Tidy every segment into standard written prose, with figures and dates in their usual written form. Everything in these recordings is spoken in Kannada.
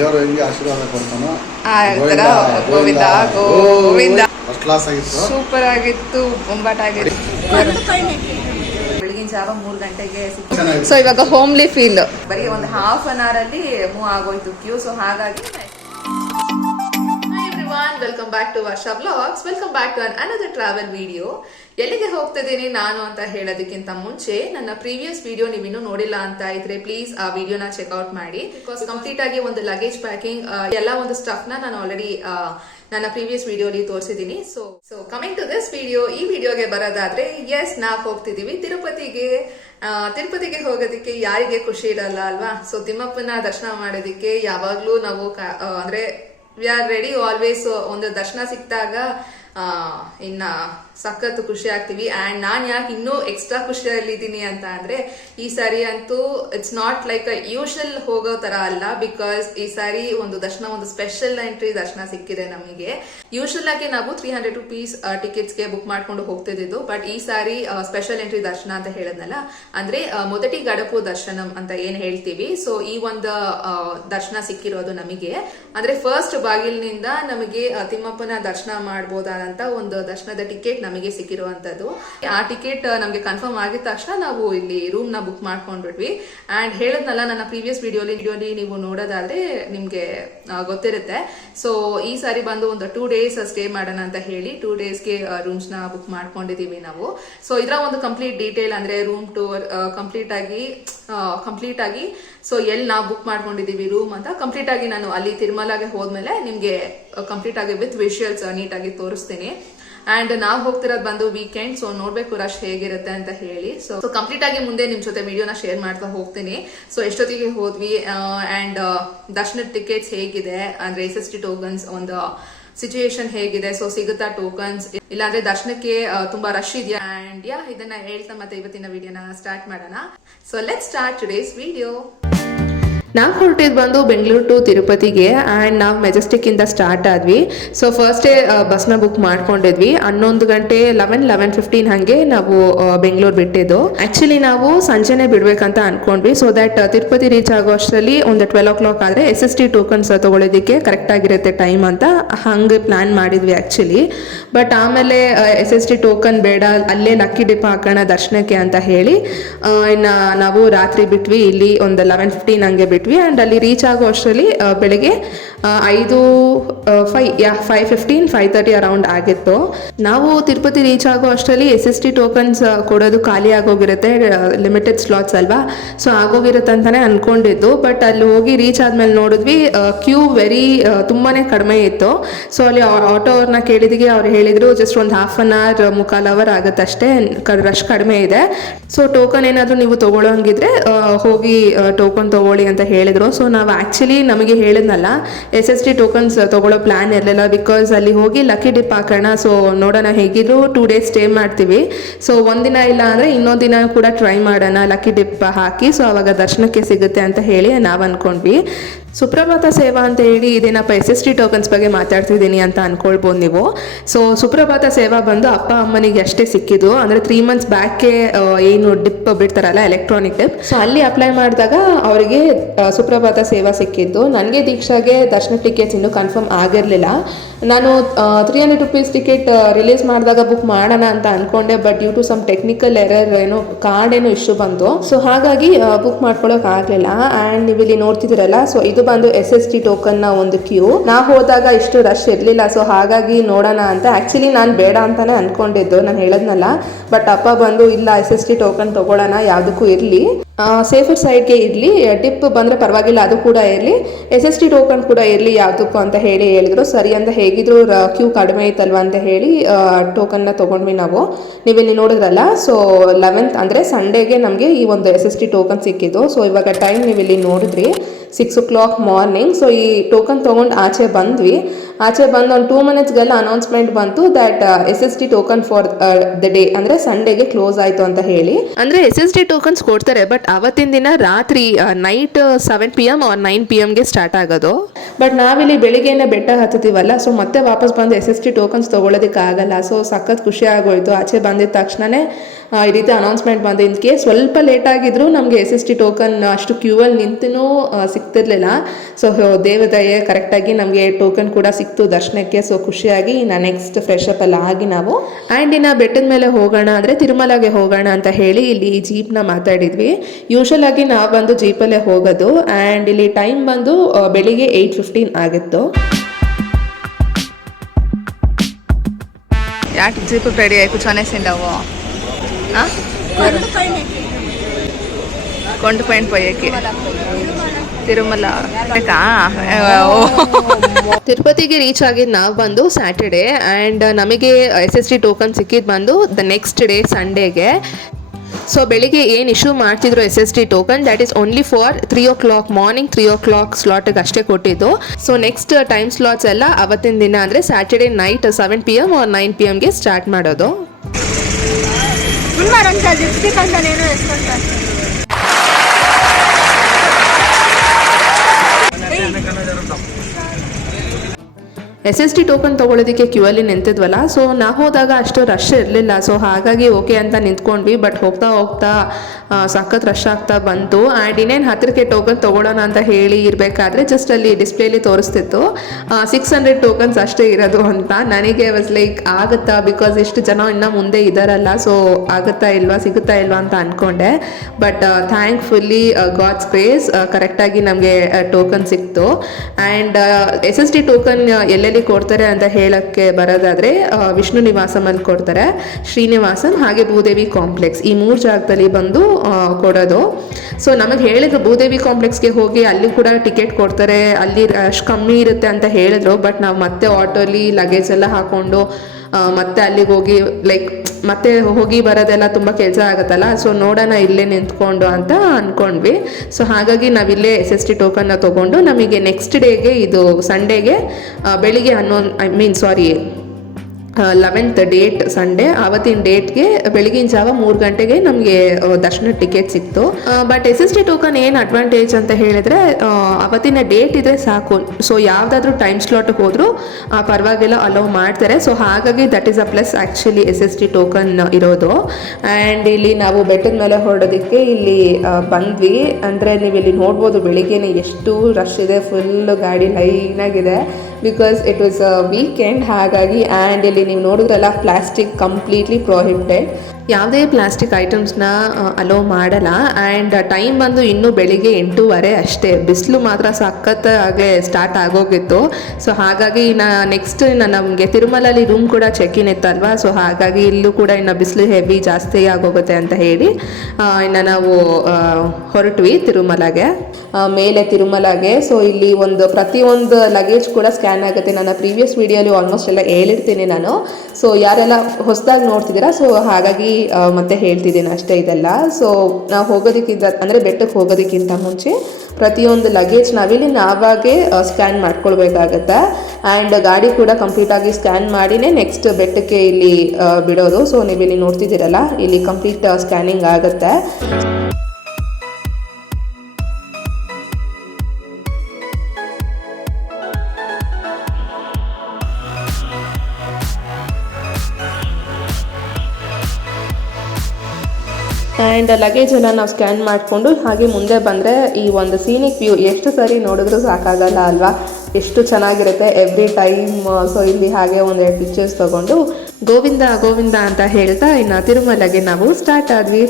ದೇವರು ಹೆಂಗೆ ಆಶೀರ್ವಾದ ಕೊಡ್ತಾನೋ ಗೋವಿಂದ ಗೋವಿಂದ. ಫಸ್ಟ್ ಕ್ಲಾಸ್ ಆಗಿತ್ತು, ಸೂಪರ್ ಆಗಿತ್ತು, ಬೊಂಬಾಟ್ ಆಗಿತ್ತು. ಬೆಳಗಿನ ಜಾವ 3 ಗಂಟೆಗೆ ಸೊ ಇವಾಗ ಹೋಮ್ಲಿ ಫೀಲ್. ಬರೀ ಒಂದು ಹಾಫ್ ಅನ್ ಅವರ್ ಅಲ್ಲಿ ಮೂವ್ ಆಗೋಯ್ತು ಕ್ಯೂ. ಸೊ ಹಾಗಾಗಿ welcome back to Varsha vlogs. Welcome back to another travel video. ಎಲ್ಲಿಗೆ ಹೋಗ್ತಿದ್ದೀನಿ ನಾನು ಅಂತ ಹೇಳೋದಕ್ಕಿಂತ ಮುಂಚೆ ನನ್ನ ಪ್ರೀವಿಯಸ್ ವಿಡಿಯೋ ನೀವು ಇನ್ನೂ ನೋಡಿಲ್ಲ ಅಂತ ಇದ್ರೆ ಪ್ಲೀಸ್ ಆ ವಿಡಿಯೋನ ಚೆಕ್ಔಟ್ ಮಾಡಿ. ಬಿಕಾಸ್ ಕಂಪ್ಲೀಟ್ ಆಗಿ ಒಂದು ಲಗೇಜ್ ಪ್ಯಾಕಿಂಗ್ ಎಲ್ಲ ಒಂದು ಸ್ಟಫ್ ನಾನು ಆಲ್ರೆಡಿ ನನ್ನ ಪ್ರೀವಿಯಸ್ ವಿಡಿಯೋಲಿ ತೋರಿಸಿದೀನಿ. So coming to this video, ಈ ವಿಡಿಯೋಗೆ ಬರೋದಾದ್ರೆ ಎಸ್ ನಾವು ಹೋಗ್ತಿದೀವಿ ತಿರುಪತಿಗೆ. ತಿರುಪತಿಗೆ ಹೋಗೋದಕ್ಕೆ ಯಾರಿಗೆ ಖುಷಿ ಇರಲ್ಲ ಅಲ್ವಾ? ಸೊ ತಿಮ್ಮಪ್ಪನ ದರ್ಶನ ಮಾಡೋದಕ್ಕೆ ಯಾವಾಗ್ಲೂ ನಾವು ಅಂದ್ರೆ ವಿ ಆರ್ ರೆಡಿ ಆಲ್ವೇಸ್. ಒಂದು ದರ್ಶನ ಸಿಕ್ಕಿದಾಗ ಇನ್ನ ಸಖತ್ ಖುಷಿ ಆಗ್ತೀವಿ. ಅಂಡ್ ನಾನ್ ಯಾಕೆ ಇನ್ನೂ ಎಕ್ಸ್ಟ್ರಾ ಖುಷಿಯಲ್ಲಿದ್ದೀನಿ ಅಂತ ಅಂದ್ರೆ ಈ ಸಾರಿ ಅಂತೂ ಇಟ್ಸ್ ನಾಟ್ ಲೈಕ್ ಯೂಶಲ್ ಹೋಗೋ ತರ ಅಲ್ಲ. ಬಿಕಾಸ್ ಈ ಸಾರಿ ಒಂದು ದರ್ಶನ, ಒಂದು ಸ್ಪೆಷಲ್ ಎಂಟ್ರಿ ದರ್ಶನ ಸಿಕ್ಕಿದೆ ನಮಗೆ. ಯೂಶಲ್ ಆಗಿ ನಾವು 300 ರೂಪೀಸ್ ಟಿಕೆಟ್ಸ್ಗೆ ಬುಕ್ ಮಾಡ್ಕೊಂಡು ಹೋಗ್ತಿದ್ದು. ಬಟ್ ಈ ಸಾರಿ ಸ್ಪೆಷಲ್ ಎಂಟ್ರಿ ದರ್ಶನ ಅಂತ ಹೇಳದ್ನಲ್ಲ, ಅಂದ್ರೆ ಮೊದಟಿ ಗಡಪು ದರ್ಶನಂ ಅಂತ ಏನ್ ಹೇಳ್ತೀವಿ. ಸೊ ಈ ಒಂದು ದರ್ಶನ ಸಿಕ್ಕಿರೋದು ನಮಗೆ, ಅಂದ್ರೆ ಫಸ್ಟ್ ಬಾಗಿಲಿನಿಂದ ನಮಗೆ ತಿಮ್ಮಪ್ಪನ ದರ್ಶನ ಮಾಡಬಹುದಾದಂತ ಒಂದು ದರ್ಶನದ ಟಿಕೆಟ್ ನಮಗೆ ಸಿಕ್ಕಿರುವಂತದ್ದು. ಆ ಟಿಕೆಟ್ ನಮಗೆ ಕನ್ಫರ್ಮ್ ಆಗಿದ ತಕ್ಷಣ ನಾವು ಇಲ್ಲಿ ರೂಮ್ ನ ಬುಕ್ ಮಾಡ್ಕೊಂಡ್ಬಿಟ್ವಿ. ಅಂಡ್ ಹೇಳದ್ನಲ್ಲ ನನ್ನ ಪ್ರೀವಿಯಸ್ ವಿಡಿಯೋಲಿ ನೀವು ನೋಡೋದಾದ್ರೆ ನಿಮ್ಗೆ ಗೊತ್ತಿರುತ್ತೆ. ಸೊ ಈ ಸಾರಿ ಬಂದು ಒಂದು 2 days ಸ್ಟೇ ಮಾಡೋಣ ಅಂತ ಹೇಳಿ 2 daysಗೆ ರೂಮ್ಸ್ ನ ಬುಕ್ ಮಾಡ್ಕೊಂಡಿದೀವಿ ನಾವು. ಸೊ ಇದರ ಒಂದು ಕಂಪ್ಲೀಟ್ ಡೀಟೇಲ್ ಅಂದ್ರೆ ರೂಮ್ ಟೂರ್ ಕಂಪ್ಲೀಟ್ ಆಗಿ ಸೊ ಎಲ್ಲಿ ನಾವು ಬುಕ್ ಮಾಡ್ಕೊಂಡಿದೀವಿ ರೂಮ್ ಅಂತ ಕಂಪ್ಲೀಟ್ ಆಗಿ ನಾನು ಅಲ್ಲಿ ತಿರುಮಲಾಗೆ ಹೋದ್ಮೇಲೆ ನಿಮ್ಗೆ ಕಂಪ್ಲೀಟ್ ಆಗಿ ವಿತ್ ವಿಷುವಲ್ಸ್ ನೀಟಾಗಿ ತೋರಿಸ್ತೀನಿ. ಅಂಡ್ ನಾವು ಹೋಗ್ತಿರೋದು ಬಂದು ವೀಕೆಂಡ್. ಸೊ ನೋಡ್ಬೇಕು ರಶ್ ಹೇಗಿರುತ್ತೆ ಅಂತ ಹೇಳಿ. ಸೊ ಕಂಪ್ಲೀಟ್ ಆಗಿ ಮುಂದೆ ನಿಮ್ ಜೊತೆ ವಿಡಿಯೋನ ಶೇರ್ ಮಾಡ್ತಾ ಹೋಗ್ತೀನಿ. ಸೊ ಎಷ್ಟೊತ್ತಿಗೆ ಹೋದ್ವಿ ಅಂಡ್ ದರ್ಶನದ ಟಿಕೆಟ್ಸ್ ಹೇಗಿದೆ, ಅಂದ್ರೆ SST ಟೋಕನ್ಸ್ ಒಂದು ಸಿಚುಯೇಷನ್ ಹೇಗಿದೆ, ಸೊ ಸಿಗುತ್ತಾ ಟೋಕನ್ಸ್, ಇಲ್ಲಾಂದ್ರೆ ದರ್ಶನಕ್ಕೆ ತುಂಬಾ ರಶ್ ಇದೆಯಾ, ಅಂಡ್ ಇದನ್ನ ಹೇಳ್ತಾ ಮತ್ತೆ ಇವತ್ತಿನ ವಿಡಿಯೋನ ಸ್ಟಾರ್ಟ್ ಮಾಡೋಣ. So let's start today's video. ನಾವು ಹೊರಟಿದ್ದು ಬಂದು ಬೆಂಗಳೂರು ಟು ತಿರುಪತಿಗೆ. ಆ್ಯಂಡ್ ನಾವು ಮೆಜೆಸ್ಟಿಕ್ ಇಂದ ಸ್ಟಾರ್ಟ್ ಆದ್ವಿ. ಸೊ ಫಸ್ಟೇ ಬಸ್ನ ಬುಕ್ ಮಾಡ್ಕೊಂಡಿದ್ವಿ. 11 ಗಂಟೆ 11:15 ಹಾಗೆ ನಾವು ಬೆಂಗಳೂರು ಬಿಟ್ಟಿದ್ದು. ಆ್ಯಕ್ಚುಲಿ ನಾವು ಸಂಜೆನೆ ಬಿಡ್ಬೇಕಂತ ಅನ್ಕೊಂಡ್ವಿ. ಸೊ ದಟ್ ತಿರುಪತಿ ರೀಚ್ ಆಗೋ ಅಷ್ಟರಲ್ಲಿ ಒಂದು 12 o'clock ಆದರೆ SST ಟೋಕನ್ಸ್ ತಗೊಳ್ಳೋದಕ್ಕೆ ಕರೆಕ್ಟ್ ಆಗಿರುತ್ತೆ ಟೈಮ್ ಅಂತ ಹಂಗೆ ಪ್ಲಾನ್ ಮಾಡಿದ್ವಿ ಆ್ಯಕ್ಚುಲಿ. ಬಟ್ ಆಮೇಲೆ SST ಟೋಕನ್ ಬೇಡ, ಅಲ್ಲೇ ಲಕ್ಕಿ ಡಿಪ್ ಹಾಕೋಣ ದರ್ಶನಕ್ಕೆ ಅಂತ ಹೇಳಿ ಇನ್ನು ನಾವು ರಾತ್ರಿ ಬಿಟ್ವಿ. ಇಲ್ಲಿ ಒಂದು 11:15 ಹಂಗೆ ಬಿಟ್ವಿ. ಅಂಡ್ ಅಲ್ಲಿ ರೀಚ್ ಆಗೋ ಅಷ್ಟರಲ್ಲಿ ಬೆಳಿಗ್ಗೆ 5:15 5:30 ಅರೌಂಡ್ ಆಗಿತ್ತು. ನಾವು ತಿರುಪತಿ ರೀಚ್ ಆಗೋ ಅಷ್ಟರಲ್ಲಿ SST ಟೋಕನ್ಸ್ ಕೊಡೋದು ಖಾಲಿ ಆಗೋಗಿರುತ್ತೆ, ಲಿಮಿಟೆಡ್ ಸ್ಲಾಟ್ಸ್ ಅಲ್ವಾ. ಸೊ ಆಗೋಗಿರುತ್ತೆ ಅಂತಾನೆ ಅನ್ಕೊಂಡಿದ್ದು. ಬಟ್ ಅಲ್ಲಿ ಹೋಗಿ ರೀಚ್ ಆದ್ಮೇಲೆ ನೋಡಿದ್ವಿ ಕ್ಯೂ ತುಂಬಾನೇ ಕಡಿಮೆ ಇತ್ತು. ಸೊ ಅಲ್ಲಿ ಆಟೋ ಅವ್ರನ್ನ ಕೇಳಿದಿಗೆ ಅವ್ರು ಹೇಳಿದ್ರು ಜಸ್ಟ್ ಒಂದು ಹಾಫ್ ಅನ್ ಅವರ್ 3/4 hour ಆಗುತ್ತಷ್ಟೇ, ರಶ್ ಕಡಿಮೆ ಇದೆ. ಸೊ ಟೋಕನ್ ಏನಾದರೂ ನೀವು ತಗೊಳ್ಳೋಂಗಿದ್ರೆ ಹೋಗಿ ಟೋಕನ್ ತಗೊಳ್ಳಿ ಅಂತ ಹೇಳಿದ್ರು. ಸೊ ನಾವು ಆ್ಯಕ್ಚುಲಿ ನಮಗೆ ಹೇಳಿದ್ನಲ್ಲ SST ಟೋಕನ್ಸ್ ತಗೊಳ್ಳೋ ಪ್ಲಾನ್ ಇರಲಿಲ್ಲ. ಬಿಕಾಸ್ ಅಲ್ಲಿ ಹೋಗಿ ಲಕ್ಕಿ ಡಿಪ್ ಹಾಕೋಣ, ಸೊ ನೋಡೋಣ ಹೇಗಿದ್ರು 2 days ಸ್ಟೇ ಮಾಡ್ತೀವಿ. ಸೊ ಒಂದಿನ ಇಲ್ಲ ಅಂದರೆ ಇನ್ನೊಂದು ದಿನ ಕೂಡ ಟ್ರೈ ಮಾಡೋಣ ಲಕ್ಕಿ ಡಿಪ್ ಹಾಕಿ, ಸೊ ಅವಾಗ ದರ್ಶನಕ್ಕೆ ಸಿಗುತ್ತೆ ಅಂತ ಹೇಳಿ ನಾವು ಅಂದ್ಕೊಂಡ್ವಿ. ಸುಪ್ರಭಾತ ಸೇವಾ ಅಂತ ಹೇಳಿ ಇದೇನಪ್ಪ SST ಟೋಕನ್ಸ್ ಬಗ್ಗೆ ಮಾತಾಡ್ತಿದ್ದೀನಿ ಅಂತ ಅನ್ಕೊಳ್ಬೋದು ನೀವು. ಸೊ ಸುಪ್ರಭಾತ ಸೇವಾ ಬಂದು ಅಪ್ಪ ಅಮ್ಮನಿಗೆ ಅಷ್ಟೇ ಸಿಕ್ಕಿದ್ದು. ಅಂದರೆ 3 months ಬ್ಯಾಕ್ಗೆ ಏನು ಡಿಪ್ ಬಿಡ್ತಾರಲ್ಲ ಎಲೆಕ್ಟ್ರಾನಿಕ್ ಡಿಪ್, ಸೊ ಅಲ್ಲಿ ಅಪ್ಲೈ ಮಾಡಿದಾಗ ಅವರಿಗೆ ಸುಪ್ರಭಾತ ಸೇವಾ ಸಿಕ್ಕಿದ್ದು. ನನಗೆ ದೀಕ್ಷಾಗೆ ದರ್ಶನ ಟಿಕೆಟ್ಸ್ ಇನ್ನೂ ಕನ್ಫರ್ಮ್ ಆಗಿರಲಿಲ್ಲ. ನಾನು 300 ರೂಪೀಸ್ ಟಿಕೆಟ್ ರಿಲೀಸ್ ಮಾಡಿದಾಗ ಬುಕ್ ಮಾಡೋಣ ಅಂತ ಅನ್ಕೊಂಡೆ. But due to some technical error card ಏನೋ ಇಶ್ಯೂ ಬಂತು. ಸೊ ಹಾಗಾಗಿ ಬುಕ್ ಮಾಡ್ಕೊಳ್ಳೋಕೆ ಆಗಲಿಲ್ಲ. ಆ್ಯಂಡ್ ನೀವು ಇಲ್ಲಿ ನೋಡ್ತಿದ್ದೀರಲ್ಲ, ಸೊ ಇದು ಬಂದು SST ಟೋಕನ್ ನ ಒಂದು ಕ್ಯೂ. ನಾವು ಹೋದಾಗ ಇಷ್ಟು ರಶ್ ಇರಲಿಲ್ಲ. ಸೊ ಹಾಗಾಗಿ ನೋಡೋಣ ಅಂತ ಆ್ಯಕ್ಚುಲಿ ನಾನು ಬೇಡ ಅಂತಾನೆ ಅನ್ಕೊಂಡಿದ್ದು, ನಾನು ಹೇಳದ್ನಲ್ಲ. ಬಟ್ ಅಪ್ಪ ಬಂದು ಇಲ್ಲ SST ಟೋಕನ್ ತಗೊಳ್ಳೋಣ, ಯಾವುದಕ್ಕೂ ಇರಲಿ ಸೇಫರ್ ಸೈಡ್ಗೆ ಇರಲಿ, ಟಿಪ್ ಬಂದರೆ ಪರವಾಗಿಲ್ಲ ಅದು ಕೂಡ ಇರಲಿ, SST ಟೋಕನ್ ಕೂಡ ಇರಲಿ ಯಾವುದಕ್ಕೂ ಅಂತ ಹೇಳಿದ್ರು. ಸರಿ ಅಂತ ಹೇಗಿದ್ರು ಕ್ಯೂ ಕಡಿಮೆ ಇತ್ತಲ್ವ ಅಂತ ಹೇಳಿ ಟೋಕನ್ನ ತೊಗೊಂಡ್ವಿ ನಾವು. ನೀವಿಲ್ಲಿ ನೋಡಿದ್ರಲ್ಲ, ಸೊ 11th ಅಂದರೆ ಸಂಡೇಗೆ ನಮಗೆ ಈ ಒಂದು SST ಟೋಕನ್ ಸಿಕ್ಕಿದ್ದು. ಸೊ ಇವಾಗ ಟೈಮ್ ನೀವಿಲ್ಲಿ ನೋಡಿದ್ರಿ 6 o'clock ಮಾರ್ನಿಂಗ್. ಸೊ ಈ ಟೋಕನ್ ತೊಗೊಂಡು ಆಚೆ ಬಂದ್ವಿ. ಆಚೆ ಬಂದು ಒಂದು 2 ಮಿನಿಟ್ಸ್ಗೆಲ್ಲ ಅನೌನ್ಸ್ಮೆಂಟ್ ಬಂತು that SST token for the day ಅಂದರೆ ಸಂಡೇಗೆ ಕ್ಲೋಸ್ ಆಯಿತು ಅಂತ ಹೇಳಿ. ಅಂದರೆ SST ಟೋಕನ್ಸ್ ಕೊಡ್ತಾರೆ, ಬಟ್ ಅವತ್ತಿನ ದಿನ ರಾತ್ರಿ ನೈಟ್ 7 PM or 9 PMಗೆ ಸ್ಟಾರ್ಟ್ ಆಗೋದು. ಬಟ್ ನಾವಿಲ್ಲಿ ಬೆಳಿಗ್ಗೆನೇ ಬೆಟ್ಟ ಹತ್ತುತ್ತೀವಲ್ಲ, ಸೊ ಮತ್ತೆ ವಾಪಸ್ ಬಂದು SST ಟೋಕನ್ಸ್ ತೊಗೊಳೋದಕ್ಕಾಗಲ್ಲ. ಸೊ ಸಖತ್ ಖುಷಿ ಆಗೋಯ್ತು. ಆಚೆ ಬಂದಿದ್ದ ತಕ್ಷಣವೇ ಈ ರೀತಿ ಅನೌನ್ಸ್ಮೆಂಟ್ ಬಂದು ಇದಕ್ಕೆ ಸ್ವಲ್ಪ ಲೇಟ್ ಆಗಿದ್ರು ನಮಗೆ SST ಟೋಕನ್ ಅಷ್ಟು ಕ್ಯೂವಲ್ಲಿ ನಿಂತೂ ಸಿಗ್ತಿರ್ಲಿಲ್ಲ. ಸೊ ದೇವದಯೆ ಕರೆಕ್ಟಾಗಿ ನಮಗೆ ಟೋಕನ್ ಕೂಡ ಸಿಕ್ತು ದರ್ಶನಕ್ಕೆ. ಸೊ ಖುಷಿಯಾಗಿ ನಾನು ನೆಕ್ಸ್ಟ್ ಫ್ರೆಶ್ ಅಪ್ ಎಲ್ಲ ಆಗಿ ನಾವು ಆ್ಯಂಡ್ ಇನ್ನು ಬೆಟ್ಟದ ಮೇಲೆ ಹೋಗೋಣ ಅಂದರೆ ತಿರುಮಲಗೆ ಹೋಗೋಣ ಅಂತ ಹೇಳಿ ಇಲ್ಲಿ ಜೀಪ್ನ ಮಾತಾಡಿದ್ವಿ. ಯೂಶಲ್ ಆಗಿ ನಾವು ಬಂದು ಜೀಪಲ್ಲೇ ಹೋಗೋದು. ಆ್ಯಂಡ್ ಇಲ್ಲಿ ಟೈಮ್ ಬಂದು ಬೆಳಿಗ್ಗೆ 8:15 ಆಗಿತ್ತು. ಯಾಕೆ ಜೀಪ್ ರೆಡಿ ಆಯ್ತು ಚೊನೆಸಿಂಡವು ಕೊಂಡು ಪಾಯಿಂಟ್ ಪೊಯ್ಯಕ್ಕೆ ತಿರುಮಲ ತಿರುಪತಿಗೆ ರೀಚ್ ಆಗಿದ್ದು ನಾವು ಬಂದು ಸ್ಯಾಟರ್ಡೇ. ಆ್ಯಂಡ್ ನಮಗೆ SST ಟೋಕನ್ ಸಿಕ್ಕಿದ್ದು ಬಂದು ದ ನೆಕ್ಸ್ಟ್ ಡೇ ಸಂಡೇಗೆ. ಸೊ ಬೆಳಿಗ್ಗೆ ಏನು ಇಶ್ಯೂ ಮಾಡ್ತಿದ್ರು SST token that is only for 3 o'clock morning 3 o'clock ಸ್ಲಾಟಿಗೆ ಅಷ್ಟೇ ಕೊಟ್ಟಿದ್ದು. ಸೊ ನೆಕ್ಸ್ಟ್ ಟೈಮ್ ಸ್ಲಾಟ್ಸ್ ಎಲ್ಲ ಅವತ್ತಿನ ದಿನ ಅಂದರೆ ಸ್ಯಾಟರ್ಡೇ ನೈಟ್ 7 PM or 9 PMಗೆ ಸ್ಟಾರ್ಟ್ ಮಾಡೋದು. SST ಟೋಕನ್ ತೊಗೊಳೋದಕ್ಕೆ ಕ್ಯೂ ಅಲ್ಲಿ ನಿಂತಿದ್ವಲ್ಲ. ಸೊ ನಾವು ಹೋದಾಗ ಅಷ್ಟು ರಶ್ ಇರಲಿಲ್ಲ. ಸೊ ಹಾಗಾಗಿ ಓಕೆ ಅಂತ ನಿಂತ್ಕೊಂಡ್ವಿ. ಬಟ್ ಹೋಗ್ತಾ ಹೋಗ್ತಾ ಸಖತ್ ರಶ್ ಆಗ್ತಾ ಬಂತು. ಆ್ಯಂಡ್ ಇನ್ನೇನು ಹತ್ತಿರಕ್ಕೆ ಟೋಕನ್ ತೊಗೊಳೋಣ ಅಂತ ಹೇಳಿ ಇರಬೇಕಾದ್ರೆ ಜಸ್ಟ್ ಅಲ್ಲಿ ಡಿಸ್ಪ್ಲೇಲಿ ತೋರಿಸ್ತಿತ್ತು 600 ಟೋಕನ್ಸ್ ಅಷ್ಟೇ ಇರೋದು ಅಂತ. ನನಗೆ ವಾಸ್ ಲೈಕ್ ಆಗುತ್ತಾ, ಬಿಕಾಸ್ ಎಷ್ಟು ಜನ ಇನ್ನೂ ಮುಂದೆ ಇದ್ದಾರಲ್ಲ, ಸೊ ಆಗುತ್ತಾ ಇಲ್ವಾ ಸಿಗುತ್ತಾ ಇಲ್ವಾ ಅಂತ ಅಂದ್ಕೊಂಡೆ. ಬಟ್ ಥ್ಯಾಂಕ್ಫುಲ್ಲಿ ಗಾಡ್ಸ್ ಗ್ರೇಸ್ ಕರೆಕ್ಟಾಗಿ ನಮಗೆ ಟೋಕನ್ ಸಿಕ್ತು. ಆ್ಯಂಡ್ SST ಟೋಕನ್ ಎಲ್ಲೆಲ್ಲಿ ಕೊಡ್ತಾರೆ ಅಂತ ಹೇಳೋಕ್ಕೆ ಬರೋದಾದರೆ ವಿಷ್ಣು ನಿವಾಸಮಲ್ಲಿ ಕೊಡ್ತಾರೆ, ಶ್ರೀನಿವಾಸಂ ಹಾಗೆ ಭೂದೇವಿ ಕಾಂಪ್ಲೆಕ್ಸ್, ಈ 3 ಜಾಗದಲ್ಲಿ ಬಂದು ಕೊಡೋದು. ಸೊ ನಮಗೆ ಹೇಳಿದ್ರು ಭೂದೇವಿ ಕಾಂಪ್ಲೆಕ್ಸ್ಗೆ ಹೋಗಿ ಅಲ್ಲಿ ಕೂಡ ಟಿಕೆಟ್ ಕೊಡ್ತಾರೆ, ಅಲ್ಲಿ ರಶ್ ಕಮ್ಮಿ ಇರುತ್ತೆ ಅಂತ ಹೇಳಿದ್ರು. ಬಟ್ ನಾವು ಮತ್ತೆ ಆಟೋಲಿ ಲಗೇಜ್ ಎಲ್ಲ ಹಾಕ್ಕೊಂಡು ಮತ್ತೆ ಅಲ್ಲಿಗೆ ಹೋಗಿ ಲೈಕ್ ಮತ್ತೆ ಹೋಗಿ ಬರೋದೆಲ್ಲ ತುಂಬ ಕೆಲಸ ಆಗುತ್ತಲ್ಲ. ಸೊ ನೋಡೋಣ ಇಲ್ಲೇ ನಿಂತ್ಕೊಂಡು ಅಂತ ಅಂದ್ಕೊಂಡ್ವಿ. ಸೊ ಹಾಗಾಗಿ ನಾವಿಲ್ಲೇ SST ಟೋಕನ್ನ ತೊಗೊಂಡು ನಮಗೆ ನೆಕ್ಸ್ಟ್ ಡೇಗೆ ಇದು ಸಂಡೇಗೆ ಬೆಳಿಗ್ಗೆ 11th ಡೇಟ್ ಸಂಡೇ, ಆವತ್ತಿನ ಡೇಟ್ಗೆ ಬೆಳಗಿನ ಜಾವ 3 ಗಂಟೆಗೆ ನಮಗೆ ದರ್ಶನ ಟಿಕೆಟ್ ಸಿಕ್ತು. ಬಟ್ SST ಟೋಕನ್ ಏನು ಅಡ್ವಾಂಟೇಜ್ ಅಂತ ಹೇಳಿದ್ರೆ ಅವತ್ತಿನ ಡೇಟ್ ಇದ್ರೆ ಸಾಕು. ಸೊ ಯಾವುದಾದ್ರೂ ಟೈಮ್ ಸ್ಲಾಟ್ಗೆ ಹೋದರೂ ಪರವಾಗಿಲ್ಲ ಅಲೌ ಮಾಡ್ತಾರೆ. ಸೊ ಹಾಗಾಗಿ that is a plus actually SST token ಇರೋದು. ಆ್ಯಂಡ್ ಇಲ್ಲಿ ನಾವು ಬೆಟ್ಟದ ಮೇಲೆ ಹೊರಡೋದಕ್ಕೆ ಇಲ್ಲಿ ಬಂದ್ವಿ. ಅಂದರೆ ನೀವು ಇಲ್ಲಿ ನೋಡ್ಬೋದು ಬೆಳಿಗ್ಗೆನೇ ಎಷ್ಟು ರಶ್ ಇದೆ, ಫುಲ್ಲು ಗಾಡಿ ಲೈನಾಗಿದೆ. ಬಿಕಾಸ್ ಇಟ್ ವಾಸ್ ವೀಕೆಂಡ್ ಹಾಗಾಗಿ. ಆ್ಯಂಡ್ ಇಲ್ಲಿ ನೀವು ನೋಡಿದ್ರಲ್ಲ ಪ್ಲಾಸ್ಟಿಕ್ ಕಂಪ್ಲೀಟ್ಲಿ ಪ್ರೊಹಿಬಿಟೆಡ್, ಯಾವುದೇ ಪ್ಲಾಸ್ಟಿಕ್ ಐಟಮ್ಸ್ನ ಅಲೋ ಮಾಡಲ್ಲ. ಆ್ಯಂಡ್ ಟೈಮ್ ಬಂದು ಇನ್ನೂ ಬೆಳಿಗ್ಗೆ 8:15 ಅಷ್ಟೇ. ಬಿಸಿಲು ಮಾತ್ರ ಸಖತ್ತಾಗಲೇ ಸ್ಟಾರ್ಟ್ ಆಗೋಗಿತ್ತು. ಸೊ ಹಾಗಾಗಿ ನೆಕ್ಸ್ಟ್ ನಮಗೆ ತಿರುಮಲಲ್ಲಿ ರೂಮ್ ಕೂಡ ಚೆಕ್-ಇನ್ ಇತ್ತಲ್ವಾ. ಸೊ ಹಾಗಾಗಿ ಇಲ್ಲೂ ಕೂಡ ಇನ್ನು ಬಿಸಿಲು ಹೆವಿ ಜಾಸ್ತಿ ಆಗೋಗುತ್ತೆ ಅಂತ ಹೇಳಿ ಇನ್ನು ನಾವು ಹೊರಟ್ವಿ ತಿರುಮಲಗೆ, ಮೇಲೆ ತಿರುಮಲಗೆ. ಸೊ ಇಲ್ಲಿ ಪ್ರತಿಯೊಂದು ಲಗೇಜ್ ಕೂಡ ಸ್ಕ್ಯಾನ್ ಆಗುತ್ತೆ. ನನ್ನ ಪ್ರೀವಿಯಸ್ ವೀಡಿಯೋಲಿ ಆಲ್ಮೋಸ್ಟ್ ಎಲ್ಲ ಹೇಳಿರ್ತೀನಿ ನಾನು. ಸೊ ಯಾರೆಲ್ಲ ಹೊಸದಾಗಿ ನೋಡ್ತಿದ್ದೀರಾ, ಸೊ ಹಾಗಾಗಿ ಮತ್ತೆ ಹೇಳ್ತಿದ್ದೀನಿ ಅಷ್ಟೇ ಇದೆಲ್ಲ. ಸೊ ನಾವು ಹೋಗೋದಕ್ಕಿಂತ ಅಂದರೆ ಬೆಟ್ಟಕ್ಕೆ ಹೋಗೋದಕ್ಕಿಂತ ಮುಂಚೆ ಪ್ರತಿಯೊಂದು ಲಗೇಜ್ ನಾವಾಗೇ ಸ್ಕ್ಯಾನ್ ಮಾಡ್ಕೊಳ್ಬೇಕಾಗತ್ತೆ. ಆ್ಯಂಡ್ ಗಾಡಿ ಕೂಡ ಕಂಪ್ಲೀಟಾಗಿ ಸ್ಕ್ಯಾನ್ ಮಾಡಿನೇ ನೆಕ್ಸ್ಟ್ ಬೆಟ್ಟಕ್ಕೆ ಇಲ್ಲಿ ಬಿಡೋದು. ಸೊ ನೀವು ಇಲ್ಲಿ ನೋಡ್ತಿದ್ದೀರಲ್ಲ, ಇಲ್ಲಿ ಕಂಪ್ಲೀಟ್ ಸ್ಕ್ಯಾನಿಂಗ್ ಆಗುತ್ತೆ. ಆ್ಯಂಡ್ ಲಗೇಜ್ ಎಲ್ಲ ನಾವು ಸ್ಕ್ಯಾನ್ ಮಾಡಿಕೊಂಡು ಹಾಗೆ ಮುಂದೆ ಬಂದರೆ ಈ ಒಂದು ಸೀನಿಕ್ ವ್ಯೂ ಎಷ್ಟು ಸರಿ ನೋಡಿದ್ರೂ ಸಾಕಾಗಲ್ಲ ಅಲ್ವಾ, ಎಷ್ಟು ಚೆನ್ನಾಗಿರುತ್ತೆ ಎವ್ರಿ ಟೈಮ್. ಸೊ ಇಲ್ಲಿ ಹಾಗೆ ಒಂದೆರಡು ಪಿಕ್ಚರ್ಸ್ ತೊಗೊಂಡು ಗೋವಿಂದ ಗೋವಿಂದ ಅಂತ ಹೇಳ್ತಾ ಇನ್ನು ತಿರುಮಲಗೆ ನಾವು ಸ್ಟಾರ್ಟ್ ಆದ್ವಿ.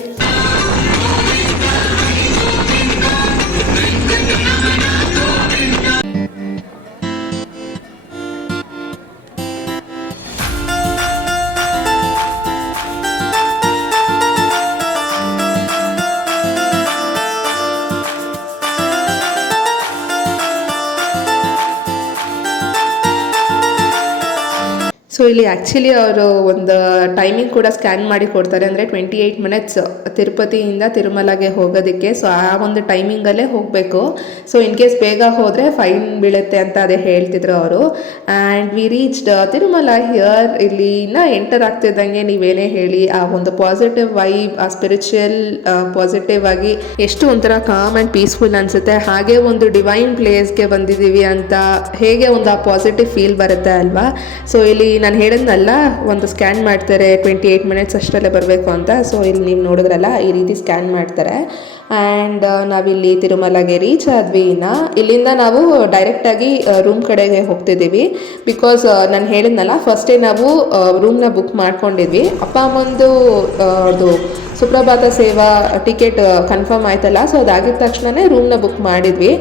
ಸೊ ಸೊ ಇಲ್ಲಿ ಆ್ಯಕ್ಚುಲಿ ಅವರು ಒಂದು ಟೈಮಿಂಗ್ ಕೂಡ ಸ್ಕ್ಯಾನ್ ಮಾಡಿ ಕೊಡ್ತಾರೆ, ಅಂದರೆ 28 ಮಿನಿಟ್ಸ್ ತಿರುಪತಿಯಿಂದ ತಿರುಮಲಗೆ ಹೋಗೋದಕ್ಕೆ. ಸೊ ಆ ಒಂದು ಟೈಮಿಂಗಲ್ಲೇ ಹೋಗಬೇಕು. ಸೊ ಇನ್ ಕೇಸ್ ಬೇಗ ಹೋದರೆ ಫೈನ್ ಬೀಳುತ್ತೆ ಅಂತ ಅದೇ ಹೇಳ್ತಿದ್ರು ಅವರು. And we reached Tirumala here. ಇಲ್ಲಿ ಇನ್ನೂ ಎಂಟರ್ ಆಗ್ತಿದ್ದಂಗೆ ನೀವೇನೇ ಹೇಳಿ ಆ ಒಂದು ಪಾಸಿಟಿವ್ ವೈಬ್, ಆ ಸ್ಪಿರಿಚುವಲ್ ಪಾಸಿಟಿವ್ ಆಗಿ ಎಷ್ಟು ಒಂಥರ ಕಾಮ್ ಆ್ಯಂಡ್ ಪೀಸ್ಫುಲ್ ಅನಿಸುತ್ತೆ. ಹಾಗೆ ಒಂದು ಡಿವೈನ್ ಪ್ಲೇಸ್ಗೆ ಬಂದಿದ್ದೀವಿ ಅಂತ ಹೇಗೆ ಒಂದು ಆ ಪಾಸಿಟಿವ್ ಫೀಲ್ ಬರುತ್ತೆ ಅಲ್ವಾ. ಸೊ ಇಲ್ಲಿ ನಾನು ಹೇಳಿದ್ನಲ್ಲ, ಒಂದು ಸ್ಕ್ಯಾನ್ ಮಾಡ್ತಾರೆ 28 ಮಿನಿಟ್ಸ್ ಅಷ್ಟರಲ್ಲೇ ಬರಬೇಕು ಅಂತ. ಸೊ ಇಲ್ಲಿ ನೀವು ನೋಡಿದ್ರಲ್ಲ ಈ ರೀತಿ ಸ್ಕ್ಯಾನ್ ಮಾಡ್ತಾರೆ. ಆ್ಯಂಡ್ ನಾವಿಲ್ಲಿ ತಿರುಮಲಗೆ ರೀಚ್ ಆದ್ವಿ. ಇಲ್ಲಿಂದ ನಾವು ಡೈರೆಕ್ಟಾಗಿ ರೂಮ್ ಕಡೆಗೆ ಹೋಗ್ತಿದ್ದೀವಿ. ಬಿಕಾಸ್ ನಾನು ಹೇಳಿದ್ನಲ್ಲ, ಫಸ್ಟೇ ನಾವು ರೂಮ್ನ ಬುಕ್ ಮಾಡ್ಕೊಂಡಿದ್ವಿ. ಅಪ್ಪ ಅಮ್ಮಂದು ಅದು ಸುಪ್ರಭಾತ ಸೇವಾ ಟಿಕೆಟ್ ಕನ್ಫರ್ಮ್ ಆಯ್ತಲ್ಲ, ಸೊ ಅದಾಗಿದ ತಕ್ಷಣವೇ ರೂಮ್ನ ಬುಕ್ ಮಾಡಿದ್ವಿ.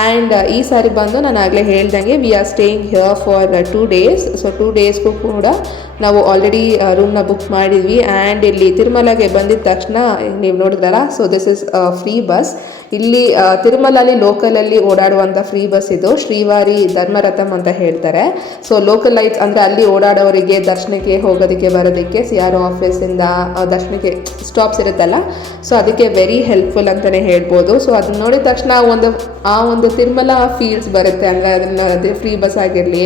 ಆ್ಯಂಡ್ ಈ ಸಾರಿ ಬಂದು ನಾನು ಆಗಲೇ ಹೇಳ್ದಂಗೆ we are staying here for 2 days. So 2 daysಗೂ ಕೂಡ ನಾವು ಆಲ್ರೆಡಿ ರೂಮ್ನ ಬುಕ್ ಮಾಡಿದ್ವಿ. ಆ್ಯಂಡ್ ಇಲ್ಲಿ ತಿರುಮಲಗೆ ಬಂದಿದ ತಕ್ಷಣ ನೀವು ನೋಡಿದ್ರಲ್ಲ, so this is free bus. ಇಲ್ಲಿ ತಿರುಮಲಲ್ಲಿ ಲೋಕಲಲ್ಲಿ ಓಡಾಡುವಂಥ ಫ್ರೀ ಬಸ್ ಇದು. ಶ್ರೀವಾರಿ ಧರ್ಮರಥಮ್ ಅಂತ ಹೇಳ್ತಾರೆ. ಸೊ ಲೋಕಲ್ ಲೈಟ್ಸ್ ಅಂದರೆ ಅಲ್ಲಿ ಓಡಾಡೋರಿಗೆ ದರ್ಶನಕ್ಕೆ ಹೋಗೋದಕ್ಕೆ ಬರೋದಕ್ಕೆ CR ಆಫೀಸಿಂದ ದರ್ಶನಕ್ಕೆ ಸ್ಟಾಪ್ಸ್ ಇರುತ್ತಲ್ಲ, ಸೊ ಅದಕ್ಕೆ ವೆರಿ ಹೆಲ್ಪ್ಫುಲ್ ಅಂತಲೇ ಹೇಳ್ಬೋದು. ಸೊ ಅದನ್ನ ನೋಡಿದ ತಕ್ಷಣ ಆ ಒಂದು ತಿರುಮಲ ಫೀಲ್ಸ್ ಬರುತ್ತೆ. ಅಂದರೆ ಅದನ್ನು ಫ್ರೀ ಬಸ್ ಆಗಿರಲಿ,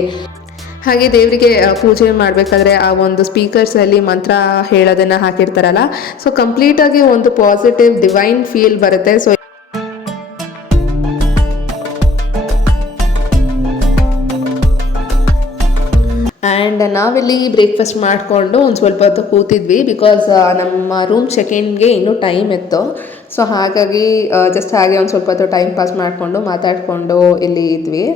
ಹಾಗೆ ದೇವರಿಗೆ ಪೂಜೆ ಮಾಡಬೇಕಾದ್ರೆ ಆ ಒಂದು ಸ್ಪೀಕರ್ಸಲ್ಲಿ ಮಂತ್ರ ಹೇಳೋದನ್ನು ಹಾಕಿರ್ತಾರಲ್ಲ, ಸೊ ಕಂಪ್ಲೀಟಾಗಿ ಒಂದು ಪಾಸಿಟಿವ್ ಡಿವೈನ್ ಫೀಲ್ ಬರುತ್ತೆ. ಸೊ ಆ್ಯಂಡ್ ನಾವಿಲ್ಲಿ ಬ್ರೇಕ್ಫಾಸ್ಟ್ ಮಾಡಿಕೊಂಡು ಒಂದು ಸ್ವಲ್ಪ ಹೊತ್ತು ಕೂತಿದ್ವಿ. ಬಿಕಾಸ್ ನಮ್ಮ ರೂಮ್ ಚೆಕ್-ಇನ್ಗೆ ಇನ್ನೂ ಟೈಮ್ ಇತ್ತು. ಸೊ ಹಾಗಾಗಿ ಜಸ್ಟ್ ಹಾಗೆ ಒಂದು ಸ್ವಲ್ಪ ಹೊತ್ತು ಟೈಮ್ ಪಾಸ್ ಮಾಡಿಕೊಂಡು ಮಾತಾಡಿಕೊಂಡು ಇಲ್ಲಿ ಇದ್ವಿ.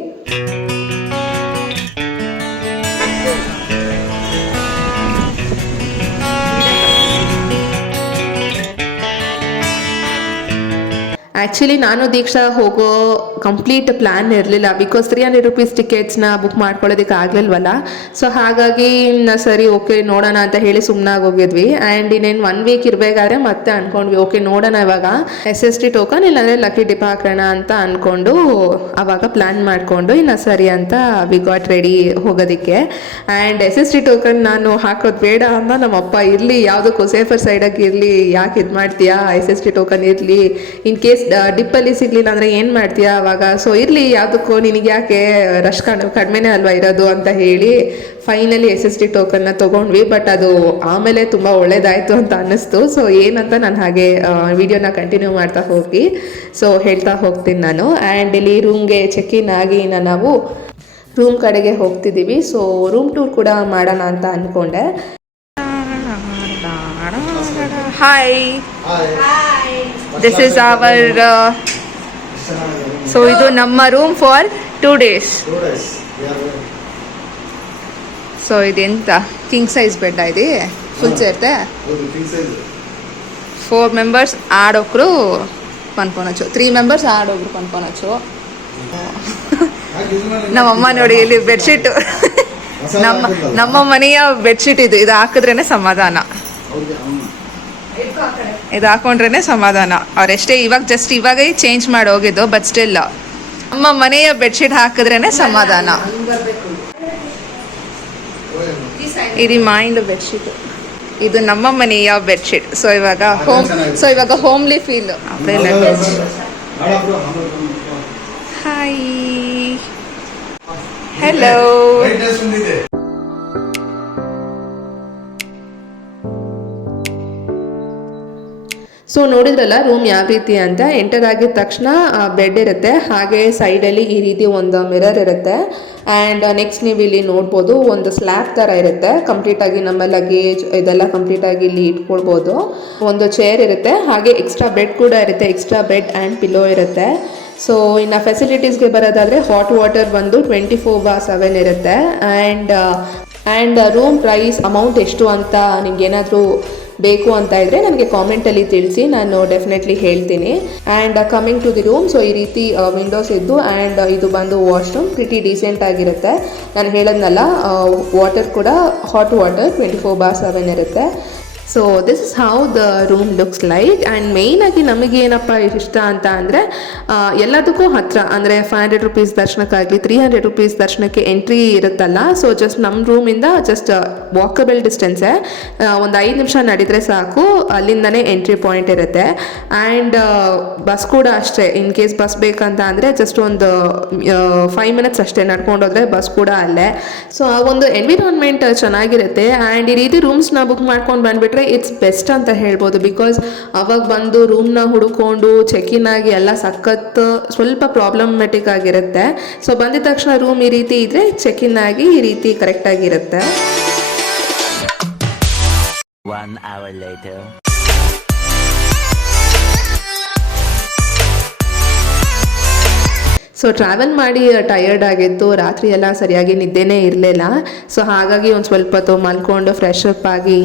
ಆ್ಯಕ್ಚುಲಿ ನಾನು ದೀಕ್ಷಾ ಹೋಗೋ ಕಂಪ್ಲೀಟ್ ಪ್ಲ್ಯಾನ್ ಇರಲಿಲ್ಲ. ಬಿಕಾಸ್ 300 rupees ಟಿಕೆಟ್ಸ್ನ ಬುಕ್ ಮಾಡ್ಕೊಳ್ಳೋದಕ್ಕೆ ಆಗಲಿಲ್ವಲ್ಲ. ಸೊ ಹಾಗಾಗಿ ಸರಿ ಓಕೆ ನೋಡೋಣ ಅಂತ ಹೇಳಿ ಸುಮ್ಮನಾಗಿ ಹೋಗಿದ್ವಿ. ಆ್ಯಂಡ್ ಇನ್ನೇನು 1 week ಇರಬೇಕಾದ್ರೆ ಮತ್ತೆ ಅಂದ್ಕೊಂಡ್ವಿ ಓಕೆ ನೋಡೋಣ ಇವಾಗ SST ಟೋಕನ್ ಇಲ್ಲಾಂದರೆ ಲಕ್ಕಿ ಡಿಪ್ ಹಾಕೋಣ ಅಂತ ಅಂದ್ಕೊಂಡು ಆವಾಗ ಪ್ಲ್ಯಾನ್ ಮಾಡಿಕೊಂಡು ಇನ್ನು ಸರಿ ಅಂತ ವಿ ಗಾಟ್ ರೆಡಿ ಹೋಗೋದಕ್ಕೆ. ಆ್ಯಂಡ್ SST ಟೋಕನ್ ನಾನು ಹಾಕೋದು ಬೇಡ ಅಂತ ನಮ್ಮಪ್ಪ ಇರಲಿ ಯಾವುದಕ್ಕೂ ಸೇಫರ್ ಸೈಡಾಗಿ ಇರಲಿ, ಯಾಕೆ ಇದು ಮಾಡ್ತೀಯಾ, SST ಟೋಕನ್ ಇರಲಿ, ಇನ್ ಕೇಸ್ ಡಿಪ್ಪಲ್ಲಿ ಸಿಗಲಿಲ್ಲ ಅಂದರೆ ಏನು ಮಾಡ್ತೀಯಾ ಅವಾಗ, ಸೊ ಇರಲಿ ಯಾವುದಕ್ಕೂ ನಿನಗೆ ಯಾಕೆ ರಶ್ ಕಡಿಮೆನೇ ಅಲ್ವಾ ಇರೋದು ಅಂತ ಹೇಳಿ ಫೈನಲಿ SST ಟೋಕನ್ನ ತೊಗೊಂಡ್ವಿ. ಬಟ್ ಅದು ಆಮೇಲೆ ತುಂಬ ಒಳ್ಳೇದಾಯಿತು ಅಂತ ಅನ್ನಿಸ್ತು. ಸೊ ಏನಂತ ನಾನು ಹಾಗೆ ವಿಡಿಯೋನ ಕಂಟಿನ್ಯೂ ಮಾಡ್ತಾ ಹೋಗಿ ಸೊ ಹೇಳ್ತಾ ಹೋಗ್ತೀನಿ ನಾನು. ಆ್ಯಂಡ್ ಇಲ್ಲಿ ರೂಮ್ಗೆ ಚೆಕ್-ಇನ್ ಆಗಿ ನಾವು ರೂಮ್ ಕಡೆಗೆ ಹೋಗ್ತಿದ್ದೀವಿ. ಸೊ ರೂಮ್ ಟೂರ್ ಕೂಡ ಮಾಡೋಣ ಅಂತ ಅಂದ್ಕೊಂಡೆ. Hi, this is our so ಇದು ನಮ್ಮ ರೂಮ್ ಫಾರ್ 2 days. ಸೊ ಇದೆಂತ ಕಿಂಗ್ ಸೈಜ್ ಬೆಡ್ ಇದೆ, ಫುಲ್ ಸೇರ್ತೆ 4 members ఆడొకరు పనుకోనొచ్చు, 3 members ఆడొకరు పనుకోనొచ్చు. ನಮ್ಮಮ್ಮ ನೋಡಿ ಇಲ್ಲಿ ಬೆಡ್ಶೀಟ್ ನಮ್ಮ ಮನೆಯ ಬೆಡ್ಶೀಟ್ ಇದು ಹಾಕಿದ್ರೇನೆ ಸಮಾಧಾನ, ಇದು ಹಾಕೊಂಡ್ರೇನೆ ಸಮಾಧಾನ. ಅವರೆಷ್ಟೇ ಇವಾಗ ಚೇಂಜ್ ಮಾಡಿ ಹೋಗಿದ್ದು, ಬಟ್ ಸ್ಟಿಲ್ ನಮ್ಮ ಮನೆಯ ಬೆಡ್ಶೀಟ್ ಹಾಕಿದ್ರೇನೆ ಸಮಾಧಾನ. ಇದು ಮೈಂಡ್ ಬೆಡ್ಶೀಟ್, ಇದು ನಮ್ಮ ಮನೆಯ ಬೆಡ್ಶೀಟ್. ಸೊ ಇವಾಗ homely feel. Hi, hello. So ನೋಡಿದ್ರಲ್ಲ ರೂಮ್ ಯಾವ ರೀತಿ ಅಂತ. ಎಂಟರ್ ಆಗಿದ ತಕ್ಷಣ ಬೆಡ್ ಇರುತ್ತೆ, ಹಾಗೆ ಸೈಡಲ್ಲಿ ಈ ರೀತಿ ಒಂದು ಮಿರರ್ ಇರುತ್ತೆ. ಆ್ಯಂಡ್ ನೆಕ್ಸ್ಟ್ ನೀವು ಇಲ್ಲಿ ನೋಡ್ಬೋದು ಒಂದು ಸ್ಲ್ಯಾಬ್ ಥರ ಇರುತ್ತೆ. ಕಂಪ್ಲೀಟಾಗಿ ನಮ್ಮ ಲಗೇಜ್ ಇದೆಲ್ಲ ಕಂಪ್ಲೀಟಾಗಿ ಇಲ್ಲಿ ಇಟ್ಕೊಳ್ಬೋದು. ಒಂದು ಚೇರ್ ಇರುತ್ತೆ, ಹಾಗೆ ಎಕ್ಸ್ಟ್ರಾ ಬೆಡ್ ಕೂಡ ಇರುತ್ತೆ, ಎಕ್ಸ್ಟ್ರಾ ಬೆಡ್ ಆ್ಯಂಡ್ ಪಿಲೋ ಇರುತ್ತೆ. ಸೊ ಇನ್ನು ಫೆಸಿಲಿಟೀಸ್ಗೆ ಬರೋದಾದರೆ ಹಾಟ್ ವಾಟರ್ ಬಂದು 24/7 ಇರುತ್ತೆ. ಆ್ಯಂಡ್ ರೂಮ್ ಪ್ರೈಸ್ ಅಮೌಂಟ್ ಎಷ್ಟು ಅಂತ ನಿಮ್ಗೇನಾದರೂ ಬೇಕು ಅಂತ ಇದ್ದರೆ ನನಗೆ ಕಾಮೆಂಟಲ್ಲಿ ತಿಳಿಸಿ, ನಾನು ಡೆಫಿನೆಟ್ಲಿ ಹೇಳ್ತೀನಿ. And coming to the room, so ಈ ರೀತಿ ವಿಂಡೋಸ್ ಇದ್ದು ಆ್ಯಂಡ್ ಇದು ಬಂದು ವಾಶ್ರೂಮ್ ಪ್ರಿಟಿ ಡೀಸೆಂಟ್ ಆಗಿರುತ್ತೆ. ನಾನು ಹೇಳೋದ್ನಲ್ಲ, ವಾಟರ್ ಕೂಡ ಹಾಟ್ ವಾಟರ್ 24/7 ಇರುತ್ತೆ. So this is how the room looks like. And ಮೇಯ್ನಾಗಿ ನಮಗೇನಪ್ಪ ಇಷ್ಟ ಅಂತ ಅಂದರೆ ಎಲ್ಲದಕ್ಕೂ ಹತ್ತಿರ, ಅಂದರೆ 500 ರುಪೀಸ್ ದರ್ಶನಕ್ಕಾಗಲಿ 300 ರುಪೀಸ್ ದರ್ಶನಕ್ಕೆ ಎಂಟ್ರಿ ಇರುತ್ತಲ್ಲ. ಸೊ ಜಸ್ಟ್ ನಮ್ಮ ರೂಮಿಂದ ಜಸ್ಟ್ ವಾಕಬಲ್ ಡಿಸ್ಟೆನ್ಸೇ, ಒಂದು 5 ನಿಮಿಷ ನಡೆದರೆ ಸಾಕು, ಅಲ್ಲಿಂದನೇ ಎಂಟ್ರಿ ಪಾಯಿಂಟ್ ಇರುತ್ತೆ. ಆ್ಯಂಡ್ ಬಸ್ ಕೂಡ ಅಷ್ಟೇ, ಇನ್ ಕೇಸ್ ಬಸ್ ಬೇಕಂತ ಅಂದರೆ ಜಸ್ಟ್ ಒಂದು 5 ಮಿನಿಟ್ಸ್ ಅಷ್ಟೇ ನಡ್ಕೊಂಡೋದ್ರೆ ಬಸ್ ಕೂಡ ಅಲ್ಲೇ. ಸೊ ಆ ಒಂದು ಎನ್ವಿರಾನ್ಮೆಂಟ್ ಚೆನ್ನಾಗಿರುತ್ತೆ. ಆ್ಯಂಡ್ ಈ ರೀತಿ ರೂಮ್ಸ್ನ ಬುಕ್ ಮಾಡ್ಕೊಂಡು ಬಂದುಬಿಟ್ರೆ ಇಟ್ಸ್ ಬೆಸ್ಟ್ ಅಂತ ಹೇಳ್ಬೋದು. ಬಿಕಾಸ್ ಅವಾಗ ಬಂದು ರೂಮ್ನ ಹುಡುಕೊಂಡು ಚೆಕ್-ಇನ್ ಆಗಿ ಎಲ್ಲ ಸಖತ್ತು ಸ್ವಲ್ಪ ಪ್ರಾಬ್ಲಮ್ಯಾಟಿಕ್ ಆಗಿರುತ್ತೆ. ಸೊ ಬಂದಿದ ತಕ್ಷಣ ರೂಮ್ ಈ ರೀತಿ ಇದ್ದರೆ ಚೆಕ್-ಇನ್ ಆಗಿ ಈ ರೀತಿ ಕರೆಕ್ಟಾಗಿರುತ್ತೆ. 1 hour later. ಸೊ ಟ್ರಾವೆಲ್ ಮಾಡಿ ಟಯರ್ಡ್ ಆಗಿತ್ತು, ರಾತ್ರಿ ಎಲ್ಲ ಸರಿಯಾಗಿ ನಿದ್ದೆನೇ ಇರಲಿಲ್ಲ. ಸೊ ಹಾಗಾಗಿ ಒಂದು ಸ್ವಲ್ಪ ಹೊತ್ತು ಮಲ್ಕೊಂಡು ಫ್ರೆಶ್ ಅಪ್ ಆಗಿ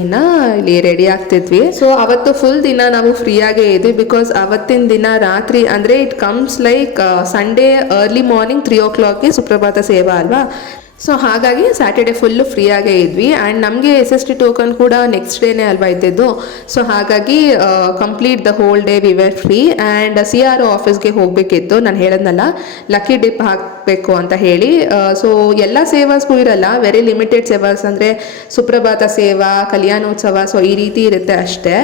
ಇಲ್ಲಿ ರೆಡಿ ಆಗ್ತಿದ್ವಿ. ಸೊ ಅವತ್ತು ಫುಲ್ ದಿನ ನಾವು ಫ್ರೀಯಾಗೇ ಇದ್ವಿ. ಬಿಕಾಸ್ ಅವತ್ತಿನ ದಿನ ರಾತ್ರಿ ಅಂದರೆ it comes like Sunday early morning 3 o'clockಗೆ ಸುಪ್ರಭಾತ ಸೇವಾ ಅಲ್ವಾ. ಸೊ ಹಾಗಾಗಿ ಸ್ಯಾಟರ್ಡೆ ಫುಲ್ಲು ಫ್ರೀಯಾಗೇ ಇದ್ವಿ. ಆ್ಯಂಡ್ ನಮಗೆ SST ಟೋಕನ್ ಕೂಡ ನೆಕ್ಸ್ಟ್ ಡೇನೇ ಅಲ್ವಾ ಇದ್ದಿದ್ದು. ಸೊ ಹಾಗಾಗಿ complete the whole day we were free. And CRO ಆಫೀಸ್ಗೆ ಹೋಗಬೇಕಿತ್ತು, ನಾನು ಹೇಳೋದ್ನಲ್ಲ ಲಕ್ಕಿ ಡಿಪ್ ಹಾಕಬೇಕು ಅಂತ ಹೇಳಿ. ಸೊ ಎಲ್ಲ ಸೇವಾಸ್ಗೂ ಇರಲ್ಲ, ವೆರಿ ಲಿಮಿಟೆಡ್ ಸೇವಾಸ್, ಅಂದರೆ ಸುಪ್ರಭಾತ ಸೇವಾ, ಕಲ್ಯಾಣೋತ್ಸವ, ಸೊ ಈ ರೀತಿ ಇರುತ್ತೆ ಅಷ್ಟೇ.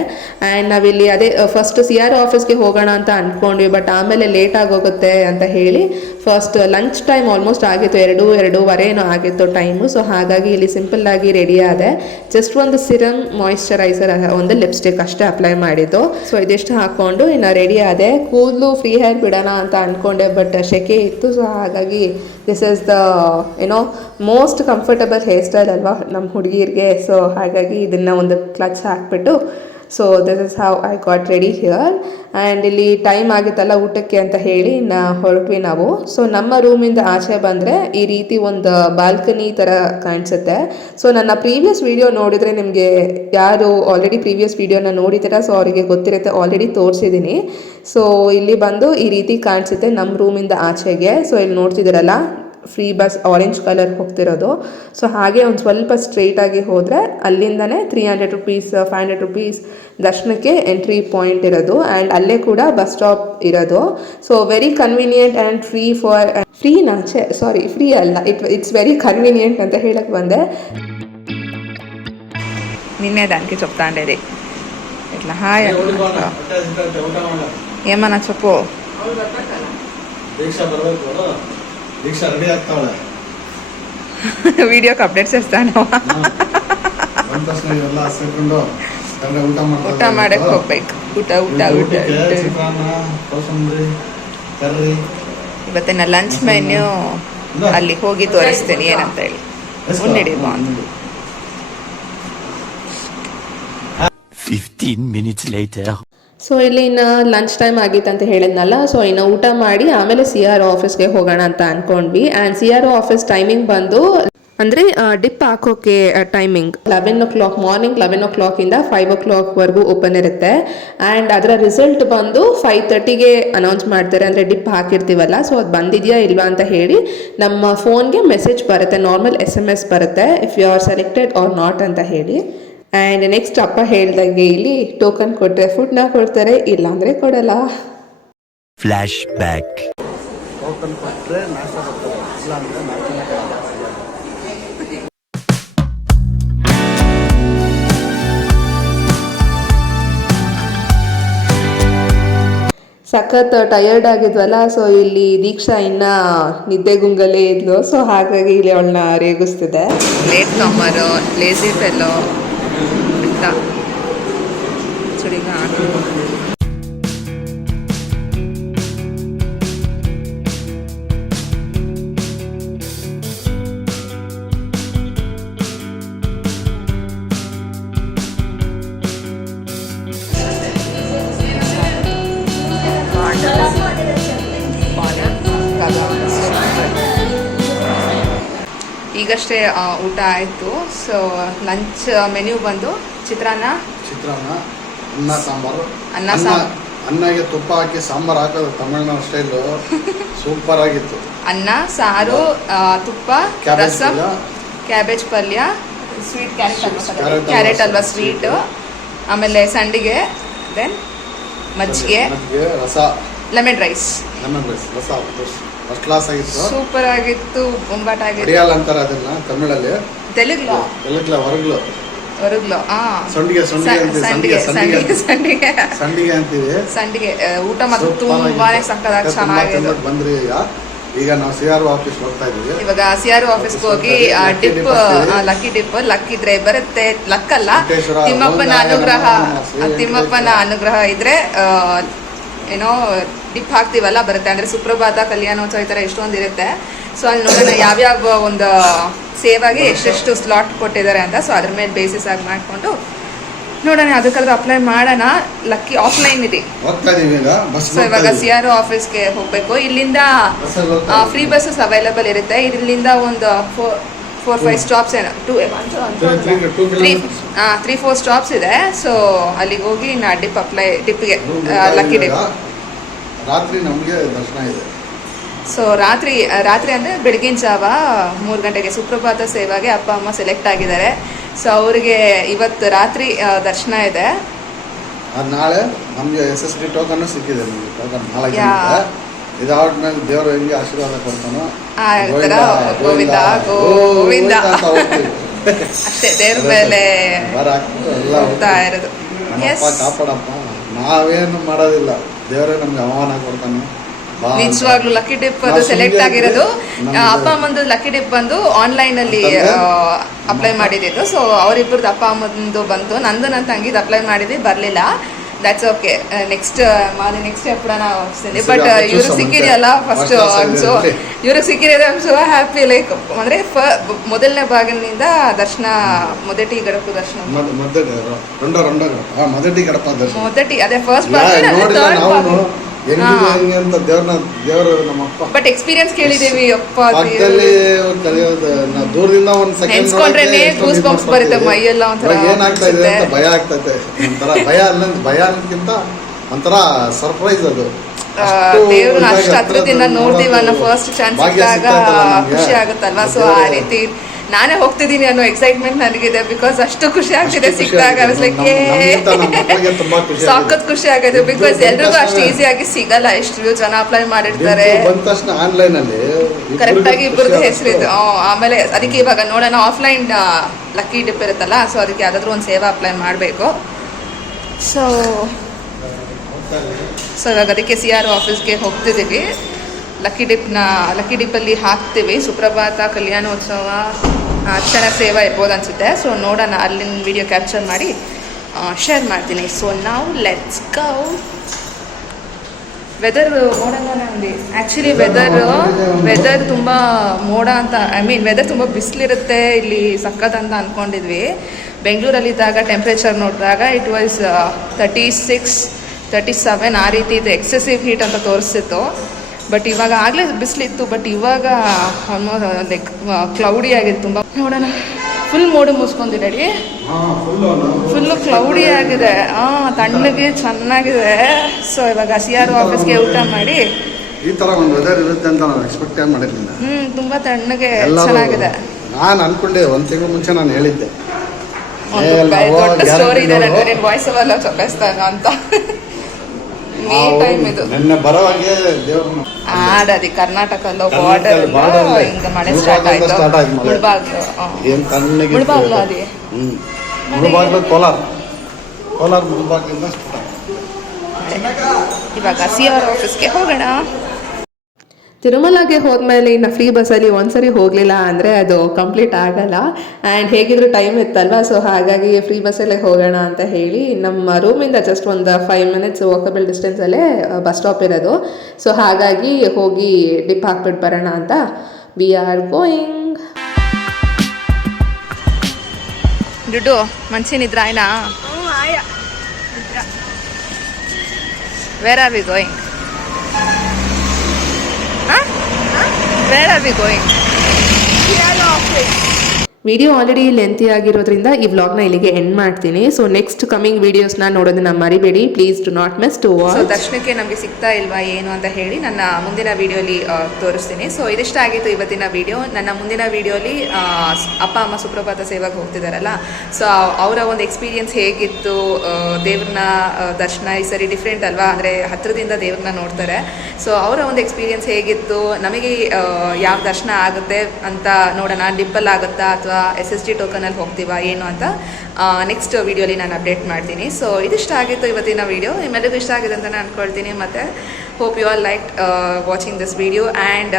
ಆ್ಯಂಡ್ ನಾವಿಲ್ಲಿ ಅದೇ ಫಸ್ಟ್ CRO ಆಫೀಸ್ಗೆ ಹೋಗೋಣ ಅಂತ ಅಂದ್ಕೊಂಡ್ವಿ. ಬಟ್ ಆಮೇಲೆ ಲೇಟ್ ಆಗೋಗುತ್ತೆ ಅಂತ ಹೇಳಿ ಫಸ್ಟ್ ಲಂಚ್ ಟೈಮ್ ಆಲ್ಮೋಸ್ಟ್ ಆಗಿತ್ತು, 2-2:15 ಆಗಿತ್ತು ಟೈಮು. ಸೊ ಹಾಗಾಗಿ ಇಲ್ಲಿ ಸಿಂಪಲ್ ಆಗಿ ರೆಡಿ ಆದೆ. ಜಸ್ಟ್ ಒಂದು ಸಿರಮ್, ಮಾಯಿಶ್ಚರೈಸರ್, ಒಂದು ಲಿಪ್ಸ್ಟಿಕ್ ಅಷ್ಟೇ ಅಪ್ಲೈ ಮಾಡಿದ್ದು. ಸೊ ಇದಿಷ್ಟು ಹಾಕ್ಕೊಂಡು ಇನ್ನು ರೆಡಿ ಆದೆ. ಕೂದಲು ಫ್ರೀ ಹೇರ್ ಬಿಡೋಣ ಅಂತ ಅಂದ್ಕೊಂಡೆ, ಬಟ್ ಸೆಕೆ ಇತ್ತು. ಸೊ ಹಾಗಾಗಿ this is the most comfortable hair style ಅಲ್ವಾ ನಮ್ಮ ಹುಡುಗಿರಿಗೆ. ಸೊ ಹಾಗಾಗಿ ಇದನ್ನು ಒಂದು ಕ್ಲಚ್ ಹಾಕ್ಬಿಟ್ಟು so this is how I got ready here. And ಇಲ್ಲಿ ಟೈಮ್ ಆಗಿತ್ತಲ್ಲ ಊಟಕ್ಕೆ ಅಂತ ಹೇಳಿ ಹೊರಟ್ವಿ ನಾವು. ಸೊ ನಮ್ಮ ರೂಮಿಂದ ಆಚೆ ಬಂದರೆ ಈ ರೀತಿ ಒಂದು ಬಾಲ್ಕನಿ ಥರ ಕಾಣಿಸುತ್ತೆ. ಸೊ ನನ್ನ ಪ್ರೀವಿಯಸ್ ವಿಡಿಯೋ ನೋಡಿದರೆ ನಿಮಗೆ ಯಾರು ಆಲ್ರೆಡಿ ಪ್ರೀವಿಯಸ್ ವಿಡಿಯೋನ ನೋಡಿದ್ದೀರಾ, ಸೊ ಅವರಿಗೆ ಗೊತ್ತಿರುತ್ತೆ, ಆಲ್ರೆಡಿ ತೋರಿಸಿದ್ದೀನಿ. ಸೊ ಇಲ್ಲಿ ಬಂದು ಈ ರೀತಿ ಕಾಣಿಸುತ್ತೆ ನಮ್ಮ ರೂಮಿಂದ ಆಚೆಗೆ. ಸೊ ಇಲ್ಲಿ ನೋಡ್ತಿದ್ದೀರಲ್ಲ ಫ್ರೀ ಬಸ್ ಆರೆಂಜ್ ಕಲರ್ ಹೋಗ್ತಿರೋದು. ಸೊ ಹಾಗೆ ಒಂದು ಸ್ವಲ್ಪ ಸ್ಟ್ರೈಟಾಗಿ ಹೋದರೆ ಅಲ್ಲಿಂದನೇ 300 ರುಪೀಸ್ 500 ರುಪೀಸ್ ದರ್ಶನಕ್ಕೆ ಎಂಟ್ರಿ ಪಾಯಿಂಟ್ ಇರೋದು. ಆ್ಯಂಡ್ ಅಲ್ಲೇ ಕೂಡ ಬಸ್ ಸ್ಟಾಪ್ ಇರೋದು. So very convenient and free ಅಲ್ಲ, ಇಟ್ಸ್ ವೆರಿ ಕನ್ವೀನಿಯೆಂಟ್ ಅಂತ ಹೇಳಕ್ಕೆ ಬಂದೆ. నిన్నే దానికి చెప్తాండేది ఇట్లా హాయ్ ఏమన్నా చెప్పు. ದೀಕ್ಷಾ ರೆಡಿ ಆಗ್ತಾವಳೆ, ವಿಡಿಯೋಕ್ಕೆ ಅಪ್ಡೇಟ್ಸ್ ಇರ್ತಾನೆ. ಬಂದ ತಕ್ಷಣ ಇವೆಲ್ಲ ಸೇರ್ಕೊಂಡು ಊಟ ಮಾಡಕ್ಕೆ ಹೋಗ್ಬೇಕು. ಊಟ ಚಿತ್ರಾನ್ನ, ಕೋಸಂಬರಿ, ಕರ್ರಿ. ಇವತ್ತಿನ ಲಂಚ್ ಮೆನ್ಯೂ ಅಲ್ಲಿ ಹೋಗಿ ತೋರಿಸ್ತೀನಿ ಏನಂತ ಹೇಳಿ. ಮುನ್ನಡಿ ಬಾಂದು 15 minutes later. ಸೊ ಇಲ್ಲಿ ಇನ್ನು ಲಂಚ್ ಟೈಮ್ ಆಗಿತ್ತು ಅಂತ ಹೇಳಿದ್ನಲ್ಲ. ಸೊ ಇನ್ನು ಊಟ ಮಾಡಿ ಆಮೇಲೆ CRO ಆಫೀಸ್ಗೆ ಹೋಗೋಣ ಅಂತ ಅಂದ್ಕೊಂಡ್ವಿ. ಆ್ಯಂಡ್ CRO ಆಫೀಸ್ ಟೈಮಿಂಗ್ ಬಂದು ಅಂದರೆ ಡಿಪ್ ಹಾಕೋಕ್ಕೆ ಟೈಮಿಂಗ್ 11 o'clock, ಮಾರ್ನಿಂಗ್ 11 o'clock-ಇಂದ 5 o'clock-ವರೆಗೂ ಓಪನ್ ಇರುತ್ತೆ. ಆ್ಯಂಡ್ ಅದರ ರಿಸಲ್ಟ್ ಬಂದು 5:30ಗೆ ಅನೌನ್ಸ್ ಮಾಡ್ತಾರೆ, ಅಂದರೆ ಡಿಪ್ ಹಾಕಿರ್ತೀವಲ್ಲ. ಸೊ ಅದು ಬಂದಿದೆಯಾ ಇಲ್ವಾ ಅಂತ ಹೇಳಿ ನಮ್ಮ ಫೋನ್ಗೆ ಮೆಸೇಜ್ ಬರುತ್ತೆ, ನಾರ್ಮಲ್ SMS ಬರುತ್ತೆ, if you are selected or not ಅಂತ ಹೇಳಿ. ಆ್ಯಂಡ್ ನೆಕ್ಸ್ಟ್ ಅಪ್ಪ ಹೇಳ್ದಂಗೆ ಇಲ್ಲಿ ಟೋಕನ್ ಕೊಟ್ಟರೆ ಫುಡ್ನ ಕೊಡ್ತಾರೆ, ಇಲ್ಲಾಂದರೆ ಕೊಡಲ್ಲ. Flash back. ಟೋಕನ್ ಕೊಟ್ಟರೆ ನಾಷ್ಟ ಕೊಡ್ತಾರೆ, ಇಲ್ಲ ಅಂದರೆ ನಾಷ್ಟನೇ ಕೊಡಲ್ಲ. ಸಖತ್ ಟಯರ್ಡ್ ಆಗಿದ್ವಲ್ಲ. ಸೊ ಇಲ್ಲಿ ದೀಕ್ಷಾ ಇನ್ನ ನಿದ್ದೆಗುಂಗಲ್ಲೇ ಇದ್ಲು. ಸೊ ಹಾಗಾಗಿ ಇಲ್ಲಿ ಅವಳನ್ನ ರೇಗಿಸ್ತಿದೆ. ಲೇಟ್ ಕಮ್ಮರು, ಲೇಸಿ ಫೆಲ್ಲೋ ಅಂತ ಚುಡಿಗ ಈಗಷ್ಟೇ ಊಟ ಆಯಿತು. ಸೊ ಲಂಚ್ ಮೆನ್ಯೂ ಬಂದು ಚಿತ್ರಾನ್ನ, ಅನ್ನ ಸಾಂಬಾರು. ಅನ್ನಗೆ ತುಪ್ಪ ಹಾಕಿ ಸಾಂಬಾರು ಹಾಕೋದು ತಮಿಳ್ನಾಡು ಸ್ಟೈಲು, ಸೂಪರ್ ಆಗಿತ್ತು. ಅನ್ನ ಸಾರು, ತುಪ್ಪ, ರಸಂ, ಕ್ಯಾಬೇಜ್ ಪಲ್ಯ, ಸ್ವೀಟ್ ಕ್ಯಾರೆಟ್ ಹಲ್ವಾ ಸ್ವೀಟ್, ಆಮೇಲೆ ಸಂಡಿಗೆ, ದೆನ್ ಮಜ್ಜಿಗೆ, ರಸ, ಲೆಮನ್ ರೈಸ್. ರಸ ಫಸ್ಟ್ ಕ್ಲಾಸ್ ಆಗಿತ್ತು. ಸೂಪರ್ ಆಗಿತ್ತು, ಬೊಂಬಾಟ್ ಆಗಿತ್ತು. ಅಡಿಯಾಲ್ ಅಂತಾರೆ ಅದನ್ನ ತಮಿಳಲ್ಲಿ. ತೆಲುಗ್ಲು ಹೊರಗ್ಲು ಸಂಡಿಗೆ ಸಂಡಿಗೆ ಊಟ ಮಾತ್ರ ತುಂಬಾನೇ ಸಕ್ಕತ್ತಾಗಿ ಚೆನ್ನಾಗಿದೆ. ಬಂದ್ರಿ ಈಗ ನಾವು CR ಆಫೀಸ್ ಹೋಗ್ತಾ ಇದೀವಿ. ಇವಾಗ CR ಆಫೀಸ್ಗೆ ಹೋಗಿ ಡಿಪ್, ಲಕ್ಕಿ ಡಿಪ್, ಲಕ್ ಇದ್ರೆ ಬರುತ್ತೆ, ಲಕ್ ಅಲ್ಲ, ತಿಮ್ಮಪ್ಪನ ಅನುಗ್ರಹ ಇದ್ರೆ ಏನೋ ಡಿಪ್ ಹಾಕ್ತಿವಲ್ಲ ಬರುತ್ತೆ. ಅಂದ್ರೆ ಸುಪ್ರಭಾತ, ಕಲ್ಯಾಣೋತ್ಸವ ಈ ತರ ಎಷ್ಟೊಂದು ಇರುತ್ತೆ. ಸೊ ಅಲ್ಲಿ ನೋಡೋಣ ಯಾವ್ಯಾವ ಒಂದು ಸೇವಾಗೆ ಎಷ್ಟೆಷ್ಟು ಸ್ಲಾಟ್ ಕೊಟ್ಟಿದ್ದಾರೆ ಅಂತ. ಸೊ ಅದ್ರ ಮೇಲೆ ಬೇಸಿಸ್ ಆಗಿ ಮಾಡಿಕೊಂಡು ನೋಡೋಣ, ಅದಕ್ಕಾದ್ರೂ ಅಪ್ಲೈ ಮಾಡೋಣ. ಲಕ್ಕಿ ಆಫ್ಲೈನ್ ಇದೆ. ಸೊ ಇವಾಗ CR ಆಫೀಸ್ಗೆ ಹೋಗ್ಬೇಕು. ಇಲ್ಲಿಂದ ಫ್ರೀ ಬಸ್ಸಸ್ ಅವೈಲಬಲ್ ಇರುತ್ತೆ. ಇಲ್ಲಿಂದ ಒಂದು 4-5 ಸ್ಟಾಪ್ಸ್ ಏನೋ 3-4 ಸ್ಟಾಪ್ಸ್ ಇದೆ. ಸೊ ಅಲ್ಲಿಗೆ ಹೋಗಿ ನಾ ಡಿಪ್ಗೆ ಲಕ್ಕಿ ಡಿಪ್. ರಾತ್ರಿ ನಮಗೆ ದರ್ಶನ ಇದೆ. ಸೊ ರಾತ್ರಿ ಅಂದರೆ ಬೆಳಗಿನ ಜಾವ 3 ಗಂಟೆಗೆ ಸುಪ್ರಭಾತ ಸೇವಾಗೆ ಅಪ್ಪ ಅಮ್ಮ ಸೆಲೆಕ್ಟ್ ಆಗಿದ್ದಾರೆ. ಸೊ ಅವ್ರಿಗೆ ಇವತ್ತು ರಾತ್ರಿ ದರ್ಶನ ಇದೆ. ನಾಳೆ ನಮಗೆ SSD ಟೋಕನ್ ಸಿಕ್ಕಿದೆ. ನಮಗೆ ಟೋಕನ್ 4 ಜನಕ್ಕೆ. ಇದಾದ್ಮೇಲೆ ದೇವರು ಹೆಂಗೆ ಆಶೀರ್ವಾದ ಕೊಡ್ತಾನೋ ಗೋವಿಂದ ಗೋವಿಂದ ಅಷ್ಟೇ, ದೇವ್ರ ಮೇಲೆ ಹೋಗ್ತಾ ಇರೋದು. ಕಾಪಾಡಪ್ಪ, ನಾವೇನು ಮಾಡೋದಿಲ್ಲ, ದೇವರೇ ನಮ್ಗೆ ಆಹ್ವಾನ ಕೊಡ್ತಾನೆ. ನಿಜವಾಗ್ಲೂ ಲಕ್ಕಿ ಡಿಪ್ ಅದು ಸೆಲೆಕ್ಟ್ ಆಗಿರೋದು. ಅಪ್ಪ ಅಮ್ಮಂದು ಲಕ್ಕಿ ಡಿಪ್ ಬಂದು ಆನ್ಲೈನ್ ಅಲ್ಲಿ ಅಪ್ಲೈ ಮಾಡಿದ್ದು. ಸೊ ಅವರಿಬ್ಬರದ್ದು ಅಪ್ಪ ಅಮ್ಮಂದು ಬಂತು, ನಂದು ನನ್ನ ತಂಗಿದು ಅಪ್ಲೈ ಮಾಡಿದ್ವಿ, ಬರ್ಲಿಲ್ಲ. That's okay. ನೆಕ್ಸ್ಟ್ ಎప్పుడైనా వస్తుంది. ಬಟ್ ಇವ್ರಿಗೆ ಸಿಕ್ಕಿದೆಯಲ್ಲ ಫಸ್ಟ್, ಸೊ ಇವ್ರಿಗೆ ಸಿಕ್ಕಿರೋದು I am so happy. Like ಅಂದ್ರೆ ಮೊದಲನೇ ಭಾಗದಿಂದ ದರ್ಶನ, ಮೊದಟಿ ಗಡಪು ದರ್ಶನ, ಮೊದಟಿ ಅದೇ ಫಸ್ಟ್ ಭಾಗ. ಬಟ್ ಎಕ್ಸ್ಪೀರಿಯನ್ಸ್ ಕೇಳಿದೀವಿ. ಅಪ್ಪ ದೂರದಿಂದ ಒಂದು ಸೆಕೆಂಡ್ ನೆನ್ಸ್ಕೊಂಡ್ರೇನೆ ಗೂಸ್ ಬಂಪ್ಸ್ ಬರುತ್ತೆ ಮೈಯೆಲ್ಲ. ಒಂಥರ ಏನಾಗ್ತಾ ಇದೆ ಅಂತ ಭಯ ಆಗ್ತೈತೆ. ಒಂಥರ ಭಯ ಅನ್ನೋದಕ್ಕಿಂತ ಒಂಥರ ಸರ್ಪ್ರೈಸ್ ಅದು. ದೇವ್ರನ್ನ ಅಷ್ಟು ಹತ್ರದಿಂದ ನೋಡ್ತೀವಿ ಅನ್ನೋ ಫಸ್ಟ್ ಚಾನ್ಸ್ ಸಿಕ್ಕಾಗ ಖುಷಿ ಆಗುತ್ತಲ್ವಾ. ಸೊ ಆ ರೀತಿ ನಾನೇ ಹೋಗ್ತಿದ್ದೀನಿ ಅನ್ನೋ ಎಕ್ಸೈಟ್ಮೆಂಟ್ ನನಗಿದೆ. ಬಿಕಾಸ್ ಅಷ್ಟು ಖುಷಿ ಆಗ್ತಿದೆ ಸಿಕ್ಕಾಗ. ಸಾಕತ್ ಖುಷಿ ಆಗುತ್ತೆ. ಬಿಕಾಸ್ ಎಲ್ರಿಗೂ ಅಷ್ಟು ಈಸಿಯಾಗಿ ಸಿಗಲ್ಲ. ಎಷ್ಟು ಜನ ಅಪ್ಲೈ ಮಾಡಿರ್ತಾರೆ. ಕರೆಕ್ಟ್ ಆಗಿ ಇಬ್ಬರದ್ದು ಹೆಸರಿದೆ. ಆಮೇಲೆ ಅದಕ್ಕೆ ಇವಾಗ ನೋಡೋಣ, ಆಫ್ಲೈನ್ ಲಕ್ಕಿ ಡಿಪ್ ಇರುತ್ತಲ್ಲ, ಸೊ ಅದಕ್ಕೆ ಯಾವ್ದಾದ್ರು ಒಂದು ಸೇವಾ ಅಪ್ಲೈ ಮಾಡಬೇಕು. ಸೊ ಇವಾಗ ಅದಕ್ಕೆ CR ಆಫೀಸ್ಗೆ ಹೋಗ್ತಿದ್ದೀವಿ. ಲಕ್ಕಿ ಡಿಪ್ಪಲ್ಲಿ ಹಾಕ್ತೀವಿ. ಸುಪ್ರಭಾತ, ಕಲ್ಯಾಣೋತ್ಸವ, ಅರ್ಚನಾ ಸೇವಾ ಇರ್ಬೋದು ಅನಿಸುತ್ತೆ. ಸೊ ನೋಡೋಣ, ಅಲ್ಲಿನ ವಿಡಿಯೋ ಕ್ಯಾಪ್ಚರ್ ಮಾಡಿ ಶೇರ್ ಮಾಡ್ತೀನಿ. ಸೊ ನಾವು ಲೆಟ್ಸ್ ಗೋ. ವೆದರ್ ನೋಡೋಣ ನಮಗೆ. ಆ್ಯಕ್ಚುಲಿ ವೆದರ್ ತುಂಬ ಮೋಡ ಅಂತ, ವೆದರ್ ತುಂಬ ಬಿಸಿಲಿರುತ್ತೆ ಇಲ್ಲಿ ಸಖತ್ ಅಂತ ಅಂದ್ಕೊಂಡಿದ್ವಿ. ಬೆಂಗಳೂರಲ್ಲಿದ್ದಾಗ ಟೆಂಪ್ರೇಚರ್ ನೋಡಿದಾಗ ಇಟ್ ವಾಸ್ 36-37 ಆ ರೀತಿ ಇದು ಎಕ್ಸೆಸಿವ್ ಹೀಟ್ ಅಂತ ತೋರಿಸ್ತಿತ್ತು. ಬಟ್ ಇವಾಗ ಆಗಲೇ ಬಿಸಿಲಿತ್ತು. ಬಟ್ ಇವಾಗ ಆಲ್ಮೋಸ್ಟ್ ಲೈಕ್ ಕ್ಲೌಡಿ ಆಗಿದೆ ತುಂಬ. ನೋಡೋಣ, ಫುಲ್ ಮೋಡ ಮುಸ್ಕೊಂಡಿದ್ದಾಡಿ, ಫುಲ್ಲು ಕ್ಲೌಡಿ ಆಗಿದೆ. ತಣ್ಣಗೆ ಚೆನ್ನಾಗಿದೆ. ಸೊ ಇವಾಗ CR ಆಫೀಸ್ಗೆ ಊಟ ಮಾಡಿ ಈ ತರ ಒಂದು ವೆದರ್ ಇರುತ್ತೆ ಅಂತ ನಾನು ಎಕ್ಸ್ಪೆಕ್ಟ್ ಮಾಡಿರಲಿಲ್ಲ. ತುಂಬಾ ತಣ್ಣಗೆ ಚೆನ್ನಾಗಿದೆ. ನಾನು ಅನ್ಕೊಂಡೆ, ಒಂದು ತಿಂಗಳು ಮುಂಚೆ ನಾನು ಹೇಳಿದ್ದೆ ದೊಡ್ಡ ಸ್ಟೋರಿ ಇದೆ ನನ್ನ ವಾಯ್ಸ್ ಓವರ್ ಚೊಕ್ಕಾಯಿಸ್ತಾನ ಅಂತ. ಟೈಮ್ ಇದು ನನ್ನ ಬರವಾಗೆ ದೇವ್ರನ್ನ ಆಡದಿ ಕರ್ನಾಟಕದ ಬಾರ್ಡರ್ ಹಿಂಗ ಮಳೆ ಸ್ಟಾರ್ಟ್ ಆಯ್ತು. ಮುಳಬಾಗ್ಲು ಅದೇ ಮುಳಬಾಗ್ಲು ಕೋಲಾರ ಮುಳಬಾಗ್ಲಿಂದ ಇವಾಗ CR ಆಫೀಸ್ಗೆ ಹೋಗೋಣ. ತಿರುಮಲಗೆ ಹೋದ್ಮೇಲೆ ಇನ್ನು ಫ್ರೀ ಬಸ್ಸಲ್ಲಿ ಒಂದ್ಸರಿ ಹೋಗಲಿಲ್ಲ ಅಂದರೆ ಅದು ಕಂಪ್ಲೀಟ್ ಆಗಲ್ಲ. ಆ್ಯಂಡ್ ಹೇಗಿದ್ರು ಟೈಮ್ ಇತ್ತಲ್ವ, ಸೊ ಹಾಗಾಗಿ ಫ್ರೀ ಬಸ್ಸಲ್ಲೇ ಹೋಗೋಣ ಅಂತ ಹೇಳಿ ನಮ್ಮ ರೂಮಿಂದ ಜಸ್ಟ್ ಒಂದು 5 minutes ವಾಕಬಲ್ ಡಿಸ್ಟೆನ್ಸಲ್ಲೇ ಬಸ್ ಸ್ಟಾಪ್ ಇರೋದು. ಸೊ ಹಾಗಾಗಿ ಹೋಗಿ ಡಿಪ್ ಹಾಕ್ಬಿಟ್ಟು ಬರೋಣ ಅಂತ ವಿ ಆರ್ ಗೋಯಿಂಗ್. ದುಡ್ಡು ಮನ್ಸಿನಿದ್ರ ಆಯ್ನಾ? Where are we going? Where are we going? Video already lengthy ಆಗಿರೋದ್ರಿಂದ ಈ ವ್ಲಾಗ್ನ ಇಲ್ಲಿಗೆ ಎಂಡ್ ಮಾಡ್ತೀನಿ. ಸೊ ನೆಕ್ಸ್ಟ್ ಕಮಿಂಗ್ ವಿಡಿಯೋಸ್ನ ನೋಡೋದನ್ನ ಮರಿಬೇಡಿ. Please do not miss to watch. So ದರ್ಶನಕ್ಕೆ ನಮಗೆ ಸಿಗ್ತಾ ಇಲ್ವಾ ಏನು ಅಂತ ಹೇಳಿ ನನ್ನ ಮುಂದಿನ ವಿಡಿಯೋಲಿ ತೋರಿಸ್ತೀನಿ. ಸೊ ಇದಿಷ್ಟ ಆಗಿತ್ತು ಇವತ್ತಿನ ವಿಡಿಯೋ. ನನ್ನ ಮುಂದಿನ ವಿಡಿಯೋಲಿ ಅಪ್ಪ ಅಮ್ಮ ಸುಪ್ರಭಾತ ಸೇವೆಗೆ ಹೋಗ್ತಿದ್ದಾರಲ್ಲ, ಸೊ ಅವರ ಒಂದು ಎಕ್ಸ್ಪೀರಿಯನ್ಸ್ ಹೇಗಿತ್ತು, ದೇವ್ರನ್ನ ದರ್ಶನ ಈ ಸರಿ ಡಿಫ್ರೆಂಟ್ ಅಲ್ವಾ, ಅಂದರೆ ಹತ್ತಿರದಿಂದ ದೇವ್ರನ್ನ ನೋಡ್ತಾರೆ. ಸೊ ಅವರ ಒಂದು ಎಕ್ಸ್ಪೀರಿಯನ್ಸ್ ಹೇಗಿತ್ತು, ನಮಗೆ ಯಾವ ದರ್ಶನ ಆಗುತ್ತೆ ಅಂತ ನೋಡೋಣ. ಡಿಂಪಲ್ ಆಗುತ್ತಾ ಅಥವಾ SSD ಟೋಕನಲ್ಲಿ ಹೋಗ್ತೀವಾ ಏನು ಅಂತ ನೆಕ್ಸ್ಟ್ ವಿಡಿಯೋಲಿ ನಾನು ಅಪ್ಡೇಟ್ ಮಾಡ್ತೀನಿ. ಸೊ ಇದಿಷ್ಟ ಆಗಿತ್ತು ಇವತ್ತಿನ ವಿಡಿಯೋ. ನಿಮ್ಮೆಲ್ಲರಿಗೂ ಇಷ್ಟ ಆಗಿದೆ ಅಂತ ನಾನು ಅಂದ್ಕೊಳ್ತೀನಿ. ಮತ್ತು hope you all like watching this video and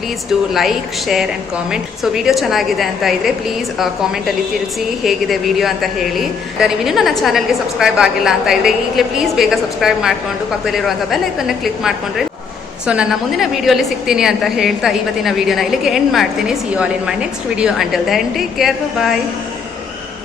please do like, share and comment. So video ಚೆನ್ನಾಗಿದೆ ಅಂತ ಇದ್ದರೆ ಪ್ಲೀಸ್ ಕಾಮೆಂಟಲ್ಲಿ ತಿಳಿಸಿ ಹೇಗಿದೆ ವಿಡಿಯೋ ಅಂತ ಹೇಳಿ. ನೀವಿನ್ನೂ ನನ್ನ ಚಾನಲ್ಗೆ ಸಬ್ಸ್ಕ್ರೈಬ್ ಆಗಿಲ್ಲ ಅಂತ ಇದ್ದರೆ ಈಗಲೇ ಪ್ಲೀಸ್ ಬೇಗ ಸಬ್ಸ್ಕ್ರೈಬ್ ಮಾಡಿಕೊಂಡು ಪಕ್ಕದಲ್ಲಿರುವಂಥ ಬೆಲ್ ಐಕನ್ನ ಕ್ಲಿಕ್ ಮಾಡಿಕೊಂಡ್ರೆ ಸೊ ನನ್ನ ಮುಂದಿನ ವಿಡಿಯೋಲಿ ಸಿಗ್ತೀನಿ ಅಂತ ಹೇಳ್ತಾ ಇವತ್ತಿನ ವಿಡಿಯೋನ ಇಲ್ಲಿಗೆ ಎಂಡ್ ಮಾಡ್ತೀನಿ. See you all in my next video. Until then take care, bye.